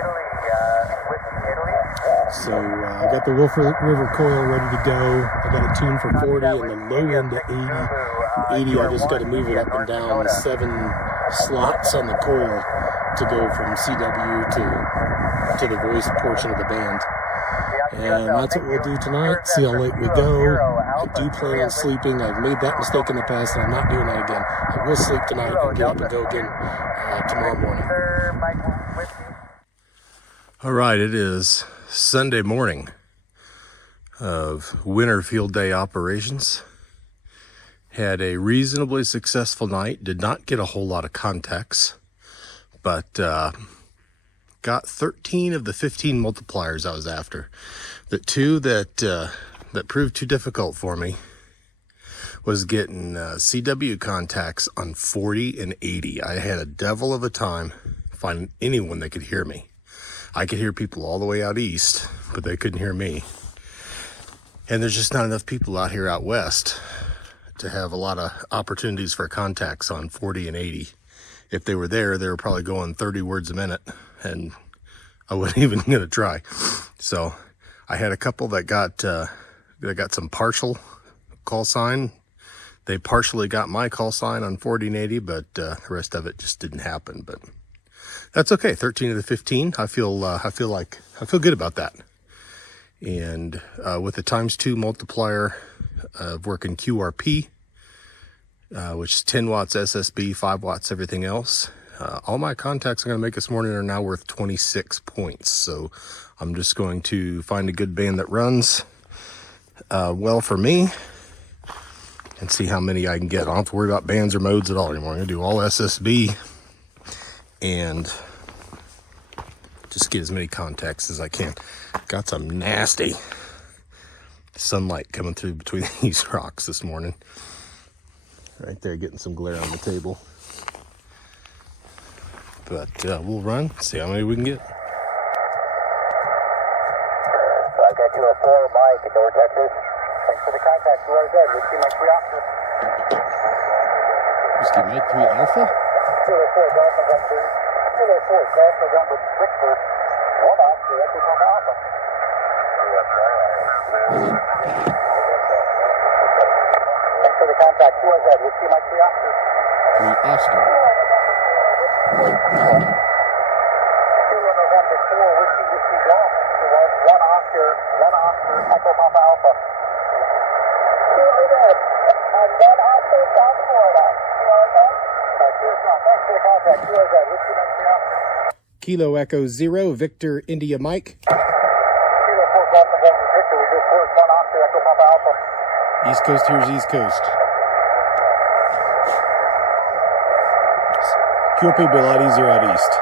So I got the Wolf River coil ready to go. I got it tuned for 40 and the low end to 80. And 80 I just got to move it up and down 7 slots on the coil to go from CW to the voice portion of the band. And that's what we'll do tonight. See how late we go. I do plan on sleeping. I've made that mistake in the past and I'm not doing that again. I will sleep tonight and get up and go again tomorrow morning. All right, it is Sunday morning of winter field day operations. Had a reasonably successful night. Did not get a whole lot of contacts, but got 13 of the 15 multipliers I was after. The two that proved too difficult for me was getting CW contacts on 40 and 80. I had a devil of a time finding anyone that could hear me. I could hear people all the way out east, but they couldn't hear me. And there's just not enough people out here out west to have a lot of opportunities for contacts on 40 and 80. If they were there, they were probably going 30 words a minute, and I wasn't even going to try. So I had a couple that got some partial call sign. They partially got my call sign on 40 and 80, but the rest of it just didn't happen. But that's okay. 13 of the 15. I feel good about that. And with the ×2 multiplier of working QRP, which is 10 watts SSB, 5 watts everything else, all my contacts I'm going to make this morning are now worth 26 points. So I'm just going to find a good band that runs well for me and see how many I can get. I don't have to worry about bands or modes at all anymore. I'm going to do all SSB and just get as many contacts as I can. Got some nasty sunlight coming through between these rocks this morning. Right there, getting some glare on the table. But we'll run, see how many we can get. So I got you a 4 Mike at Door, Texas. Thanks for the contact. You are good. Whiskey Mike 3 Alpha. Whiskey Mike 3 Alpha? Kilo 4 Golf November. Kilo 4 Golf November Victor. 1 Oscar, Echo Papa Alpha. Thanks for the contact. You are good. Whiskey Mike 3 Oscar. 3 Oscar. Kilo November 4 Whiskey Golf. 1 Oscar, Echo Papa Alpha. Kilo good. And 1 Oscar, South Florida. Cheers, Mom. Thanks for the contact. You are good. Whiskey Mike 3 Oscar. Kilo Echo 0, Victor India Mike. Kilo 4 Golf November Victor. We just scored 1 Oscar, Echo Papa Alpha. East Coast, here's East Coast. QRP will be a lot easier out east.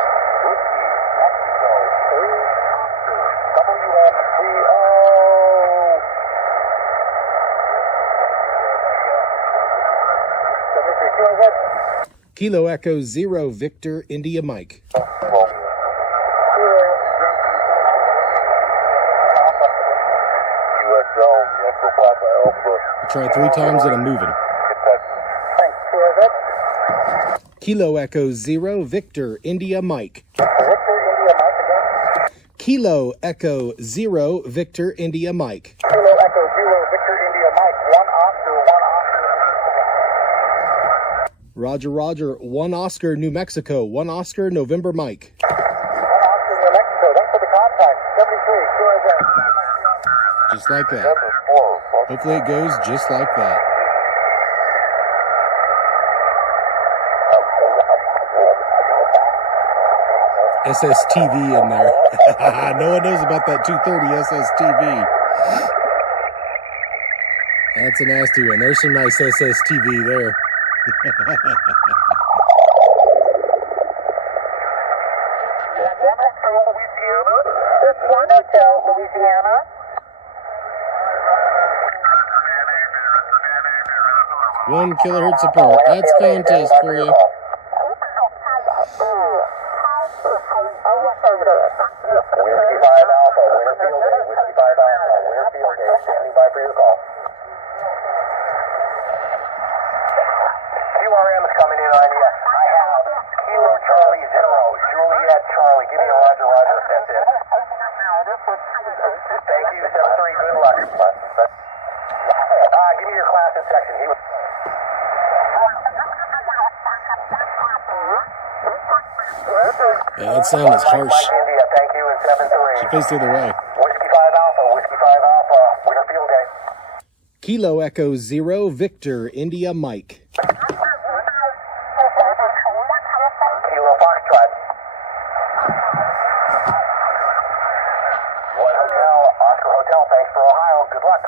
Kilo Echo 0, Victor India Mike. I tried 3 times and I'm moving. Kilo Echo 0, Victor India Mike. Kilo Echo 0, Victor India Mike. Kilo Echo 0, Victor India Mike. 1 Oscar, 1 Oscar. Roger, Roger. 1 Oscar, New Mexico. 1 Oscar, November Mike. 1 Oscar, New Mexico. Thanks for the contact. 73, QRZ. Just like that. Hopefully it goes just like that. SSTV in there. No one knows about that 230 SSTV. That's a nasty one. There's some nice SSTV there. Louisiana. 1 kilohertz apart. That's contest for you. Whiskey 5 Alpha, winter field day. Whiskey 5 Alpha, winter field day. Standing by for your call. QRM is coming in on you. I have Kilo Charlie 0, Juliet Charlie. Give me a Roger Roger if that's it. Thank you, 7-3. Good luck. Give me your class and section. Yeah, that sound is harsh. Mike India, thank you, and 7-3. She faced the other way. Whiskey 5 Alpha, Whiskey 5 Alpha, winter field day. Kilo Echo 0, Victor, India, Mike. Kilo Foxtrot. 1 Hotel, Oscar Hotel, thanks for Ohio, good luck.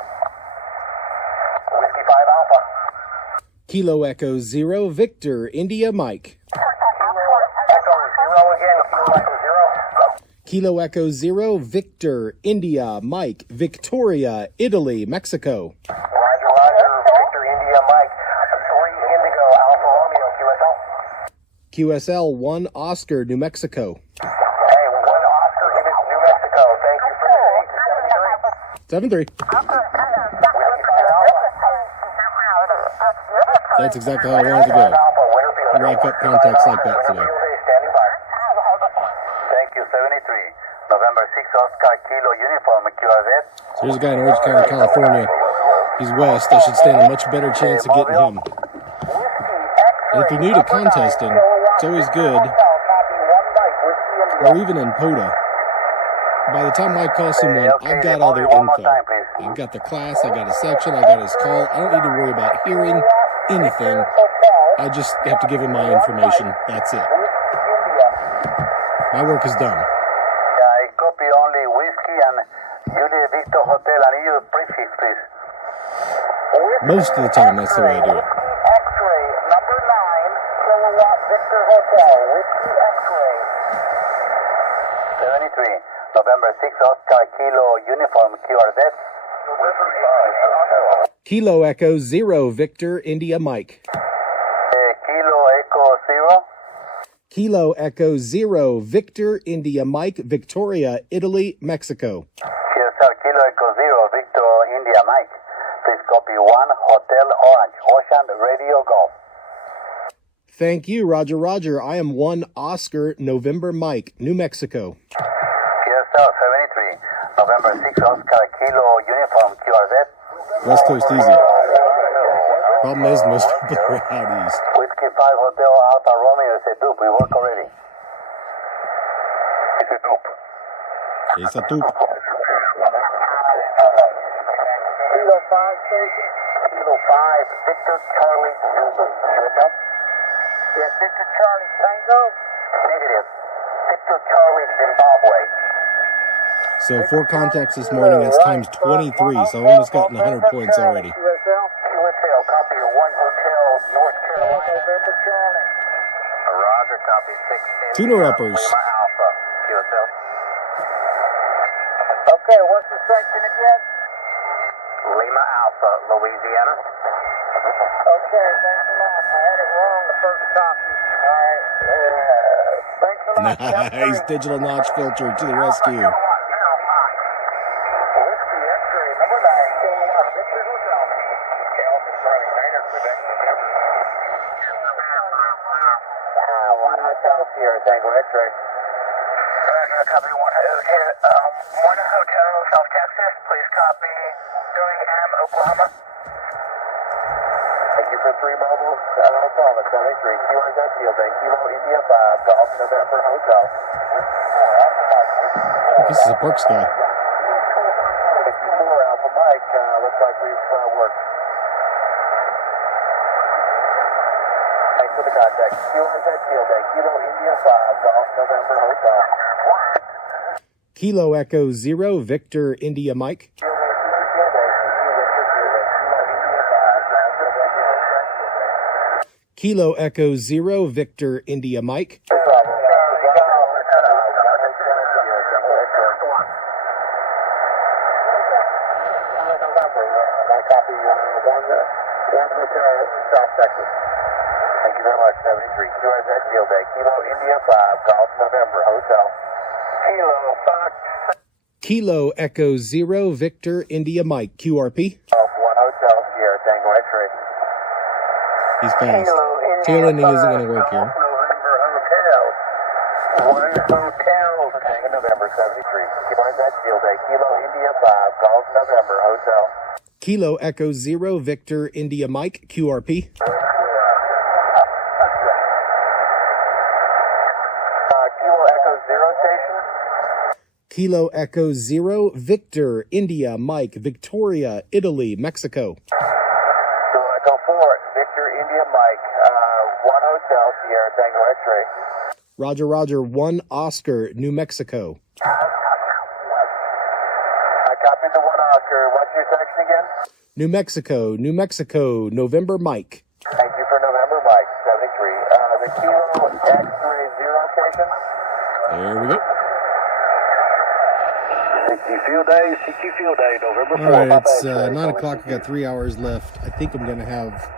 Whiskey 5 Alpha. Kilo Echo 0, Victor, India, Mike. Kilo Echo 0, Victor, India, Mike, Victoria, Italy, Mexico. Roger, Roger, Victor, India, Mike. 3 Indigo, Alpha Romeo, QSL. QSL 1, Oscar, New Mexico. Hey, 1 Oscar, give it New Mexico. Thank you for the date, 7-3. Whiskey 5 Alpha. That's exactly how I wanted to go. Alpha, winter field day. Rack up contacts like that today. Winter field day, standing by. Thank you, 73. November 6 Oscar, Kilo Uniform, QRZ. So here's a guy in Orange County, California. He's west. I should stand a much better chance of getting him. And if you're new to contesting, it's always good, or even in pota. By the time I call someone, I've got all their info. I've got the class, I got a section, I got his call. I don't need to worry about hearing anything. I just have to give him my information. That's it. My work is done. I copy only Whiskey and Juliet Victor Hotel and you prefix, please. Most of the time, that's the way I do it. X-ray, number 9, Kilowatt Victor Hotel, Whiskey X-ray. 73, November 6 Oscar, Kilo Uniform, QRZ. Kilo Echo 0, Victor, India, Mike. Kilo Echo 0. Kilo Echo 0, Victor, India, Mike, Victoria, Italy, Mexico. Yes, sir. Kilo Echo 0, Victor, India, Mike. Please copy 1, Hotel Orange, Ocean Radio Golf. Thank you, Roger, Roger. I am 1, Oscar, November, Mike, New Mexico. Yes, sir. 73, November 6 Oscar, Kilo Uniform, QRZ. West Coast easy. Problem is, most people are out east. Whiskey 5 Hotel Alpha Romeo is a dupe. We work already. It's a dupe. It's a dupe. Kilo 5 station. Kilo 5, Victor Charlie Zulu. Yes, Victor Charlie Tango. Negative. Victor Charlie Zimbabwe. So 4 contacts this morning, that's times 23, so I've almost gotten 100 points already. QSL, copy your 1 Hotel, North Carolina. November Charlie. Roger, copy 6. Tuner-uppers. Lima Alpha, QSL. Okay, what's the section again? Lima Alpha, Louisiana. Okay, thanks a lot. I had it wrong the first copy. All right. Thanks a lot. Nice digital notch filter to the rescue. Whiskey X-ray, number 9, Kilowatt Victor Hotel. Alpha Charlie Niner, Quebec, November. 1 Hotel Sierra Tango X-ray. Copy 1 Hotel, 1 Hotel, South Texas. Please copy 3M, Oklahoma. Thank you for 3 mobile, Oklahoma, 73, QRZ Field Day, Kilo India 5, Golf November Hotel. This is a park sky. 54 Alpha Mike, looks like we've worked. Thanks for the contact. QRZ field day. Kilo India 5, Golf November Hotel. Kilo Echo 0, Victor India Mike. Field day, field day, Kilo Echo 0, Victor India Mike. Kilo Echo 0, Victor India Mike. No problem. I copy one hotel, South Texas. Thank you very much, 73. QRZ field day. Kilo India 5, Golf November Hotel. Kilo Fox. Kilo Echo 0, Victor India Mike. QRP. Golf 1 Hotel, Sierra Tango X-ray. He's fast. Tail ending isn't going to work here. November Hotel. 1 Hotel, Tango November 73. QRZ field day. Kilo India 5, Golf November Hotel. Kilo Echo 0, Victor India Mike. QRP. Kilo Echo 0 station. Kilo Echo 0, Victor India Mike. Victoria, Italy, Mexico. Kilo Echo 4, Victor India Mike. 1 Hotel, Sierra Tango X-ray. Roger, Roger. 1 Oscar, New Mexico. I copied the 1 Oscar. What's your section again? New Mexico, New Mexico, November Mike. Thank you for November Mike, 73. The Kilo X-ray 0 station. There we go. CQ field day, November 4. All right, it's 9 o'clock. We got 3 hours left. I think I'm going to have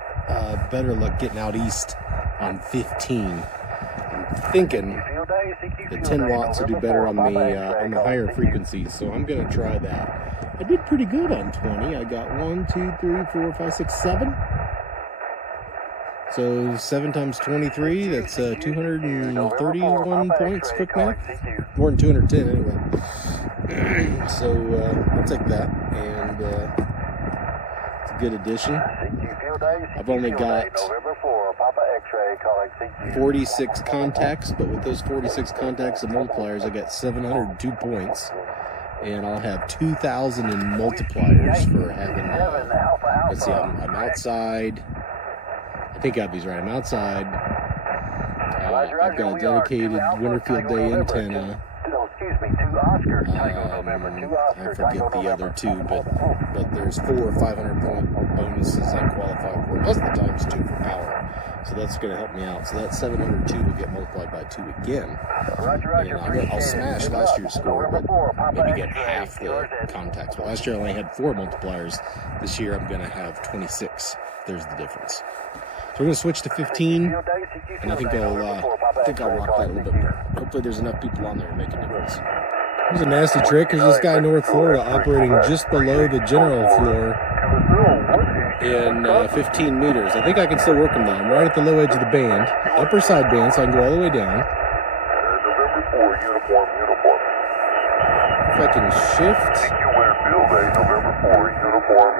better luck getting out east on 15. I'm thinking the 10 watts will do better on the higher frequencies, so I'm going to try that. I did pretty good on 20. I got 1, 2, 3, 4, 5, 6, 7. So 7 times 23, that's 231 points, quick math. More than 210 anyway. So I'll take that, and it's a good addition. I've only got 46 contacts, but with those 46 contacts and multipliers, I got 702 points. And I'll have 2,000 in multipliers for having, let's see, I'm outside. I think I have these right. I'm outside. I've got a dedicated Winterfield Day antenna. I forget the other two, but there's 400 or 500 point bonuses I qualify for. Plus the times 2 for power. So that's going to help me out. So that 702 will get multiplied by 2 again. And I'll smash last year's score, but maybe get half the contacts. Well, last year I only had 4 multipliers. This year I'm going to have 26. There's the difference. So we're going to switch to 15, and I think I'll rock that a little bit more. Hopefully there's enough people on there to make a difference. Here's a nasty trick. There's this guy in North Florida operating just below the general floor in 15 meters. I think I can still work him down. I'm right at the low edge of the band, upper side band, so I can go all the way down. November 4, uniform. If I can shift. CQ Winterfield Day, November 4, uniform.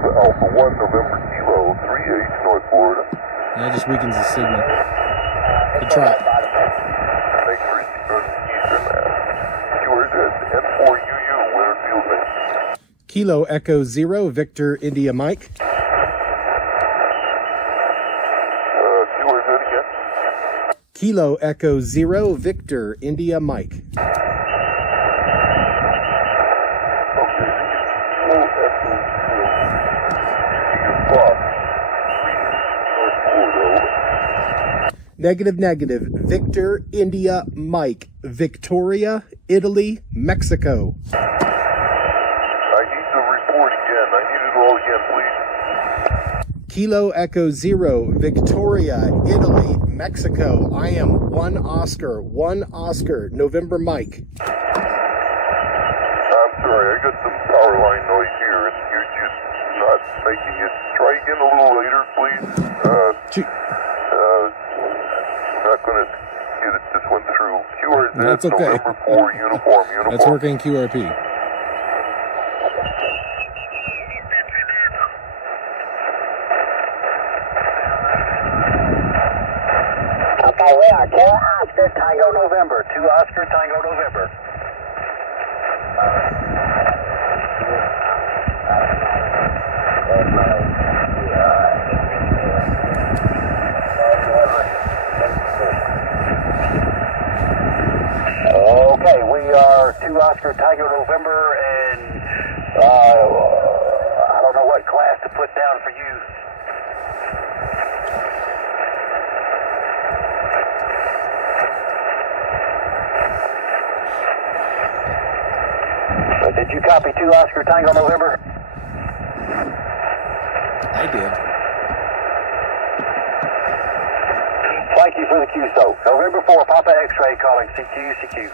Alpha 1, November Kilo, 3H, North Florida. That just weakens the signal. Good try. Thanks for Eastern Mass. QRZ, N4UU, Winterfield Day. Kilo Echo 0, Victor India Mike. QRZ again. Kilo Echo 0, Victor India Mike. Negative. Victor India Mike. Victoria, Italy, Mexico. I need the report again. I need it all again, please. Kilo Echo 0, Victoria, Italy, Mexico. I am 1 Oscar, November Mike. I'm sorry, I got some power line noise here, and you're just not making it. Try again a little later, please. Not going to get it, this one through. QRZ, that's okay. November 4, uniform. That's working QRP. Okay, we are 2 Oscar Tango November. 2 Oscar Tango November. Okay, we are 2 Oscar Tiger November, and I don't know what class to put down for you. Did you copy 2 Oscar Tango November? I did. Thank you for the QSO. November 4, Papa X-ray calling CQ.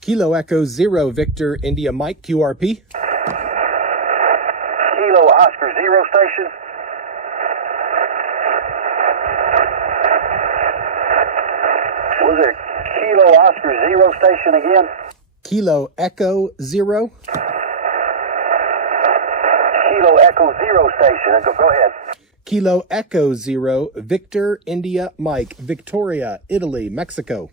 Kilo Echo 0 Victor India Mike QRP. Kilo Oscar 0 station. Was it Kilo Oscar 0 station again? Kilo Echo 0. Kilo Echo 0 station. Go ahead. Kilo Echo 0 Victor India Mike Victoria Italy Mexico.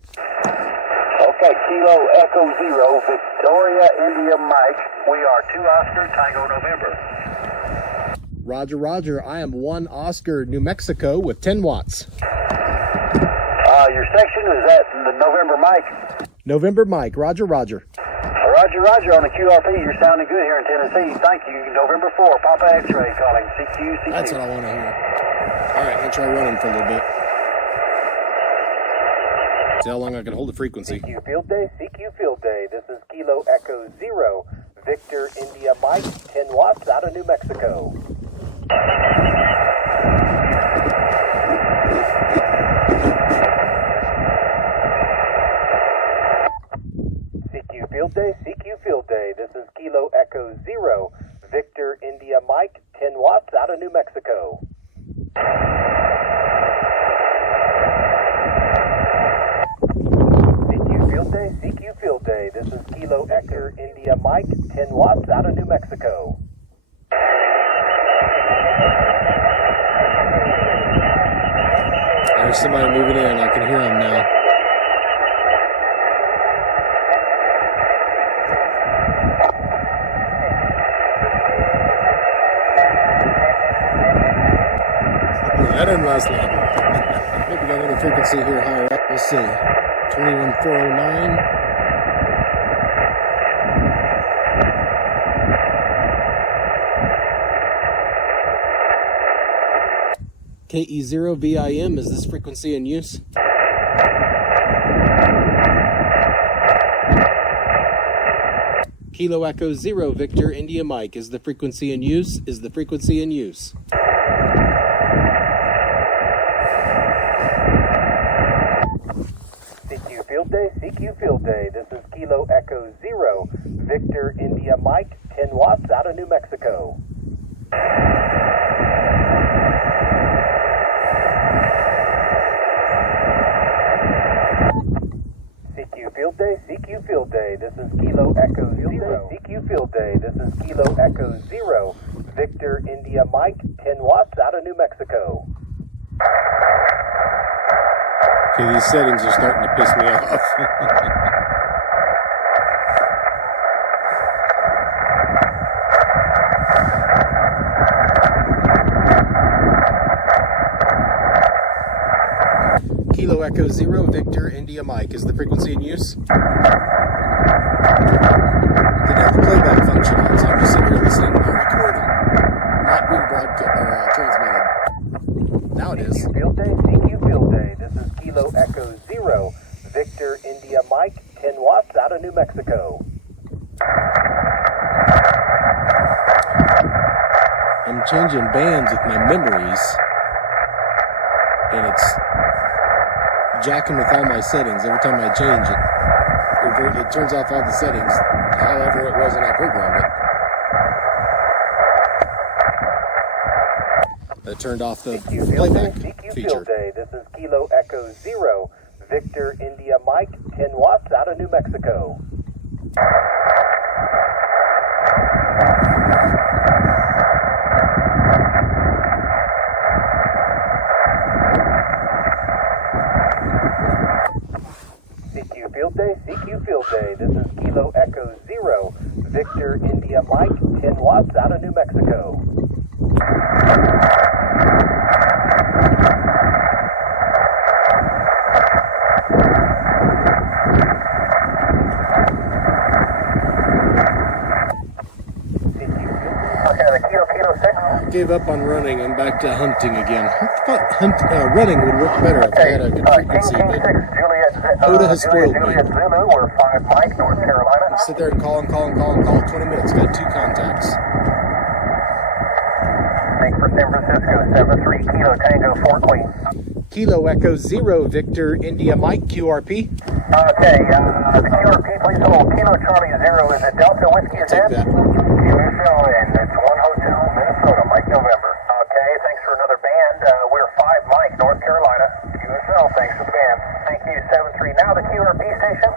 Okay, Kilo Echo 0 Victoria India Mike. We are 2 Oscar Tango November. Roger, Roger. I am 1 Oscar New Mexico with 10 watts. Your section is that the November Mike? November Mike. Roger, Roger. Roger, Roger on the QRP. You're sounding good here in Tennessee. Thank you. November 4, Papa X-ray calling CQ. That's what I want to hear. All right, I'll try running for a little bit. See how long I can hold the frequency. CQ Field Day, CQ Field Day. This is Kilo Echo 0, Victor India Mike, 10 watts out of New Mexico. CQ Field Day, CQ Field Day. This is Kilo Echo 0, Victor India Mike, 10 watts out of New Mexico. CQ Field Day, CQ Field Day. This is Kilo Echo India Mike, 10 watts out of New Mexico. There's somebody moving in. I can hear them now. That didn't last long. I think we got another frequency here higher up. Let's see. 21409. KE0VIM, is this frequency in use? Kilo Echo 0 Victor India Mike, is the frequency in use? Is the frequency in use? CQ Field Day, CQ Field Day. This is Kilo Echo 0, Victor India Mike, 10 watts out of New Mexico. CQ Field Day, CQ Field Day. This is Kilo Echo 0, CQ Field Day. This is Kilo Echo 0, Victor India Mike, 10 watts out of New Mexico. Okay, these settings are starting to piss me off. Kilo Echo 0 Victor India Mike, is the frequency in use? Didn't have the playback function on, so I'm just sitting here listening to recording, not being transmitted. Now it is. CQ Field Day, CQ Field Day. This is Kilo Echo 0, Victor India Mike, 10 watts out of New Mexico. I'm changing bands with my memories, and it's jacking with all my settings. Every time I change it, it turns off all the settings, however it was when I programmed it. It turned off the CQ Field Day, playback CQ feature. Field Day. This is Kilo Echo 0, Victor India Mike, 10 watts out of New Mexico. CQ Field Day, CQ Field Day. This is Kilo Echo 0, Victor India Mike, 10 watts out of New Mexico. Okay, the Kilo 6. Gave up on running. I'm back to hunting again. I thought running would work better if I had a good frequency, but Pota has spoiled me. Juliet Zulu, we're 5 Mike, North Carolina. Sit there and call. 20 minutes. Got 2 contacts. Thanks for San Francisco, 73 Kilo Tango 4 Queen. Kilo Echo 0, Victor India Mike, QRP. Okay, the QRP, please hold. Kilo Charlie 0, is it Delta Whiskey? Is Take that. QSL, and it's 1 Hotel, Minnesota, Mike November. Okay, thanks for another band. We're 5 Mike, North Carolina. QSL, thanks for the band. Thank you, 73. Now the QRP station.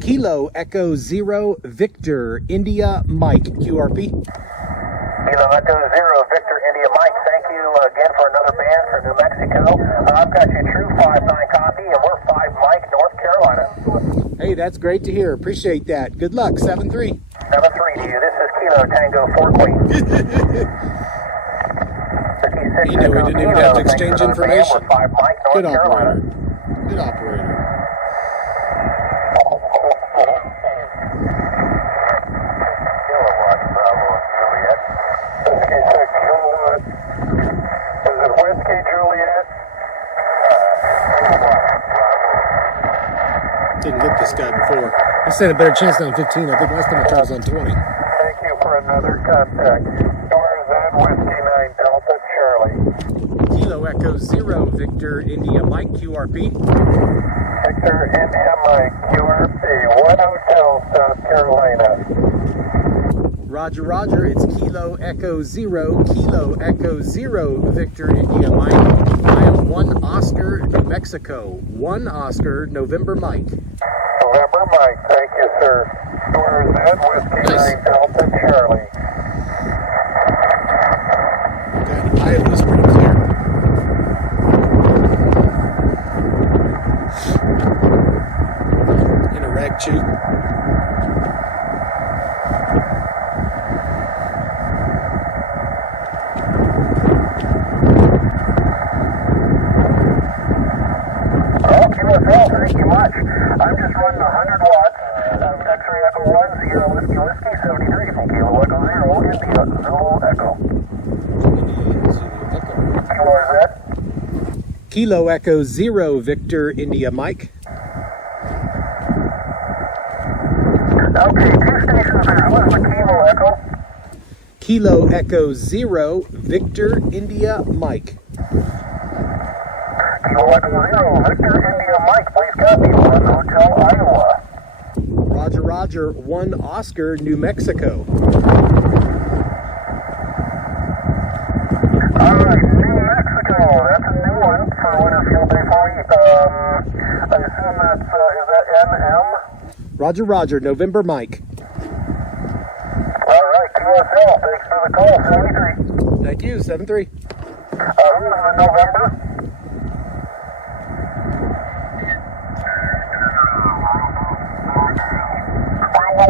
Kilo Echo 0, Victor India Mike, QRP. Kilo Echo 0, Victor India Mike. Thank you again for another band from New Mexico. I've got you true 5-9 copy, and we're 5 Mike, North Carolina. Hey, that's great to hear. Appreciate that. Good luck, 7-3. 7-3 to you. This is Kilo Tango 4 Queen. You know, we didn't even have to exchange information. We're 5 Mike, North Good Carolina. operator. Good operator. Kilowatt, Bravo, Juliet. Okay, so kilowatt. Is it Whiskey, Juliet? Didn't get this guy before. I stand a better chance now on 15. I think last time I tried was on 20. Thank you for another contact. Where is that? Whiskey 9 Delta Charlie. Kilo Echo 0, Victor India Mike, QRP. Victor India Mike, QRP, 1 Hotel, South Carolina. Roger, it's Kilo Echo 0, Victor India Mike. I am 1 Oscar, New Mexico. 1 Oscar, November Mike. November Mike, thank you, sir. Where is that? Whiskey 9 Delta Charlie. God, Iowa's pretty clear. In a rag chew. Thank you much. I'm just running 100 watts of X-ray Echo 1, Sierra Whiskey 73 from Kilo Echo 0, India Zulu Echo. Kilo is that? Kilo Echo 0, Victor India Mike. Okay, 2 stations there. What is the Kilo Echo? Kilo Echo 0, Victor India Mike. Kilo Echo 0, Victor India Mike, please copy. 1 Hotel, Iowa. Roger, 1 Oscar, New Mexico. Alright, New Mexico, that's a new one for Winter Field Day for you. I assume that's, is that NM? Roger, November Mike. Alright, QSL, thanks for the call, 73. Thank you, 7-3. Who's in November? I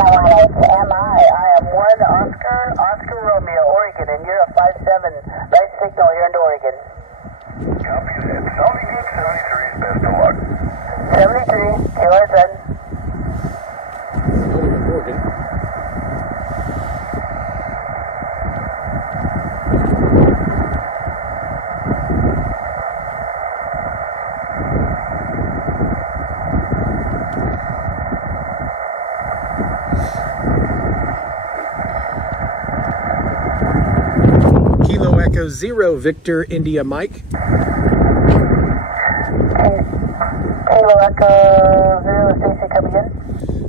am 1 Oscar Romeo, Oregon, and you're a 5-7. Right signal here in Oregon. Copy that. Sounding good, 73's best of luck. 73, QSN. Oregon. Kilo Echo 0, Victor India Mike. Kilo Echo 0, Stacy coming in.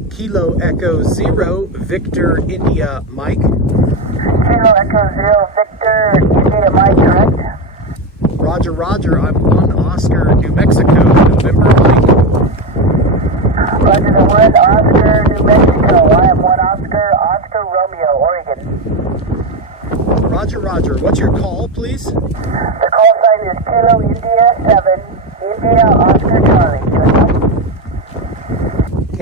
Kilo Echo 0, Victor India Mike. Kilo Echo 0, Victor India Mike, correct? Roger, I'm 1 Oscar, New Mexico. November Mike. Roger, 1 Oscar, New Mexico. I am 1 Oscar Romeo, Oregon. Roger, what's your call, please? The call sign is Kilo India 7, India Oscar Charlie.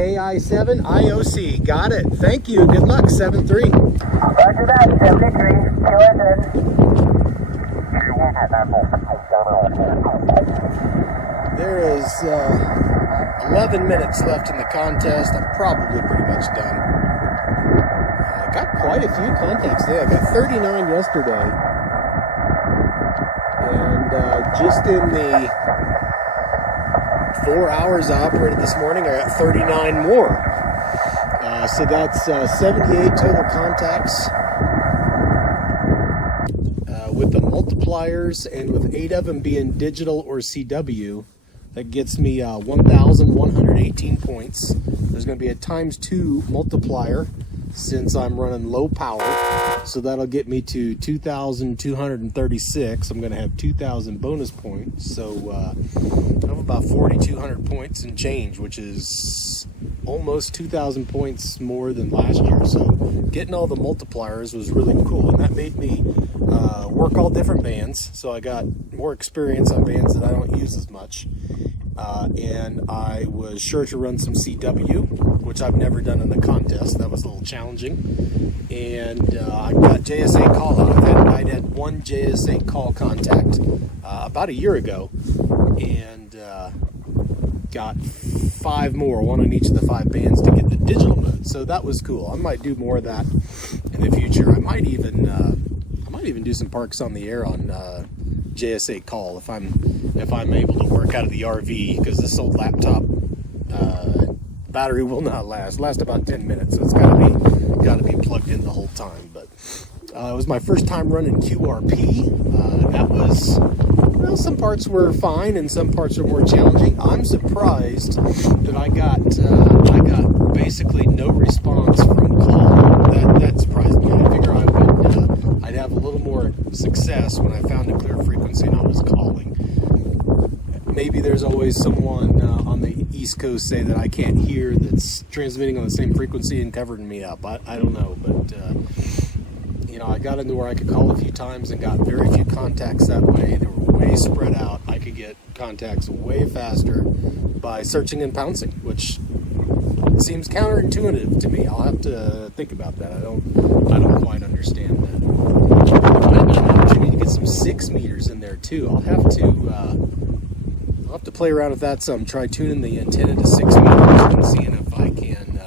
KI7 IOC. Got it. Thank you. Good luck, 7-3. Roger that, 73. There is 11 minutes left in the contest. I'm probably pretty much done. I got quite a few contacts today. I got 39 yesterday. And just in the 4 hours I operated this morning, I got 39 more. So that's 78 total contacts. With the multipliers and with 8 of them being digital or CW, that gets me 1,118 points. There's going to be a ×2 multiplier since I'm running low power, so that'll get me to 2,236. I'm going to have 2,000 bonus points, so I have about 4,200 points and change, which is almost 2,000 points more than last year. So getting all the multipliers was really cool, and that made me work all different bands, so I got more experience on bands that I don't use as much. And I was sure to run some CW, which I've never done in the contest. That was a little challenging. And I got JSA call out. I'd had one JSA call contact about a year ago, and got 5 more, one on each of the 5 bands to get the digital mode. So that was cool. I might do more of that in the future. I might even do some parks on the air on JSA call if I'm able to work out of the RV, because this old laptop battery will not last about 10 minutes, so it's got to be plugged in the whole time. But it was my first time running QRP. That was, well, some parts were fine and some parts were more challenging. I'm surprised that I got basically no response from call. That surprised me. I figure I'd have a little more success when I found a clear frequency and I was calling. Maybe there's always someone on the East Coast, say, that I can't hear that's transmitting on the same frequency and covering me up. I don't know, but you know, I got into where I could call a few times and got very few contacts that way. They were way spread out. I could get contacts way faster by searching and pouncing, which seems counterintuitive to me. I'll have to think about that. I don't quite understand that. I have an opportunity to get some 6 meters in there too. I'll have to play around with that some. Try tuning the antenna to 6 meters and seeing if I can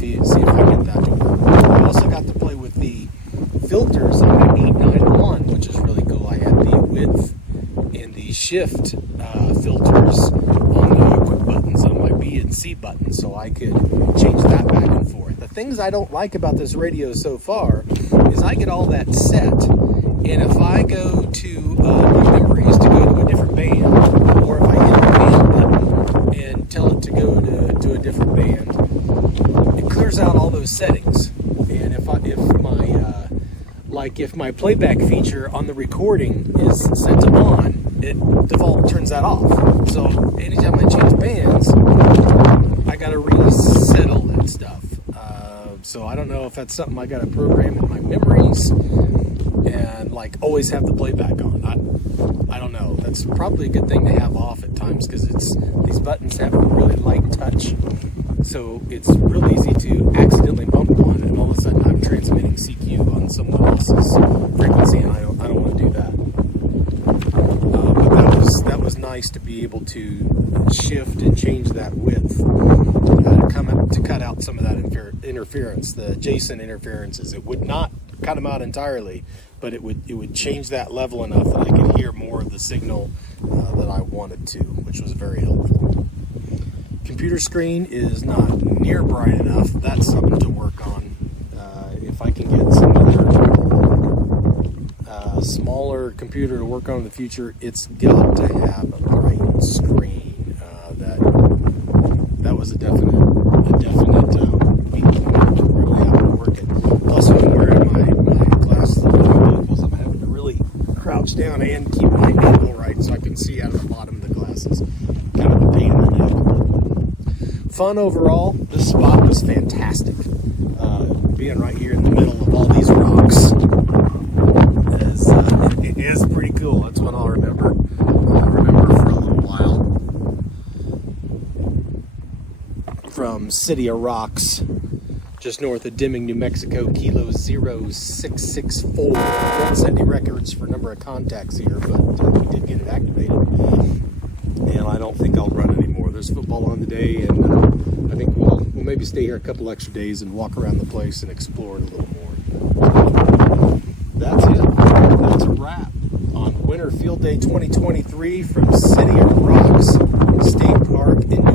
see if I get that to work. I also got to play with the filters on the 891, which is really cool. I had the width and the shift filters on the quick buttons on my B and C buttons, so I could change that back and forth. The things I don't like about this radio so far is I get all that set, and if I go to my memories to go to a different band, or if I hit the band button and tell it to go to a different band, it clears out all those settings. And if my playback feature on the recording is set to on, it default turns that off. So anytime I change bands, I gotta reset all that stuff. So I don't know if that's something I gotta program in my memories and like always have the playback on. I don't know. That's probably a good thing to have off at times, because these buttons have a really light touch. So it's real easy to accidentally bump one, and all of a sudden I'm transmitting CQ on someone else's frequency, and I don't want to do that. But that was nice to be able to shift and change that width to cut out some of that interference, the adjacent interferences. It would not cut them out entirely, but it would change that level enough that I could hear more of the signal that I wanted to, which was very helpful. Computer screen is not near bright enough. That's something to work on. If I can get some other smaller computer to work on in the future, it's got to have a bright screen. That was a definite weak point. Really have to work it. Plus, when I'm wearing my glasses, I'm having to really crouch down and keep my angle right so I can see out of the bottom of the glasses. Kind of a pain in the neck. Fun overall. This spot was fantastic. Being right here in the middle of all these rocks is pretty cool. That's what I'll remember. For a little while. from City of Rocks, just north of Deming, New Mexico, Kilo 0664. We haven't set any records for number of contacts here, but we did get it activated. And I don't think I'll run anymore. There's football on today, and I think we'll maybe stay here a couple extra days and walk around the place and explore it a little more. That's it. That's a wrap on Winter Field Day 2023 from City of Rocks State Park in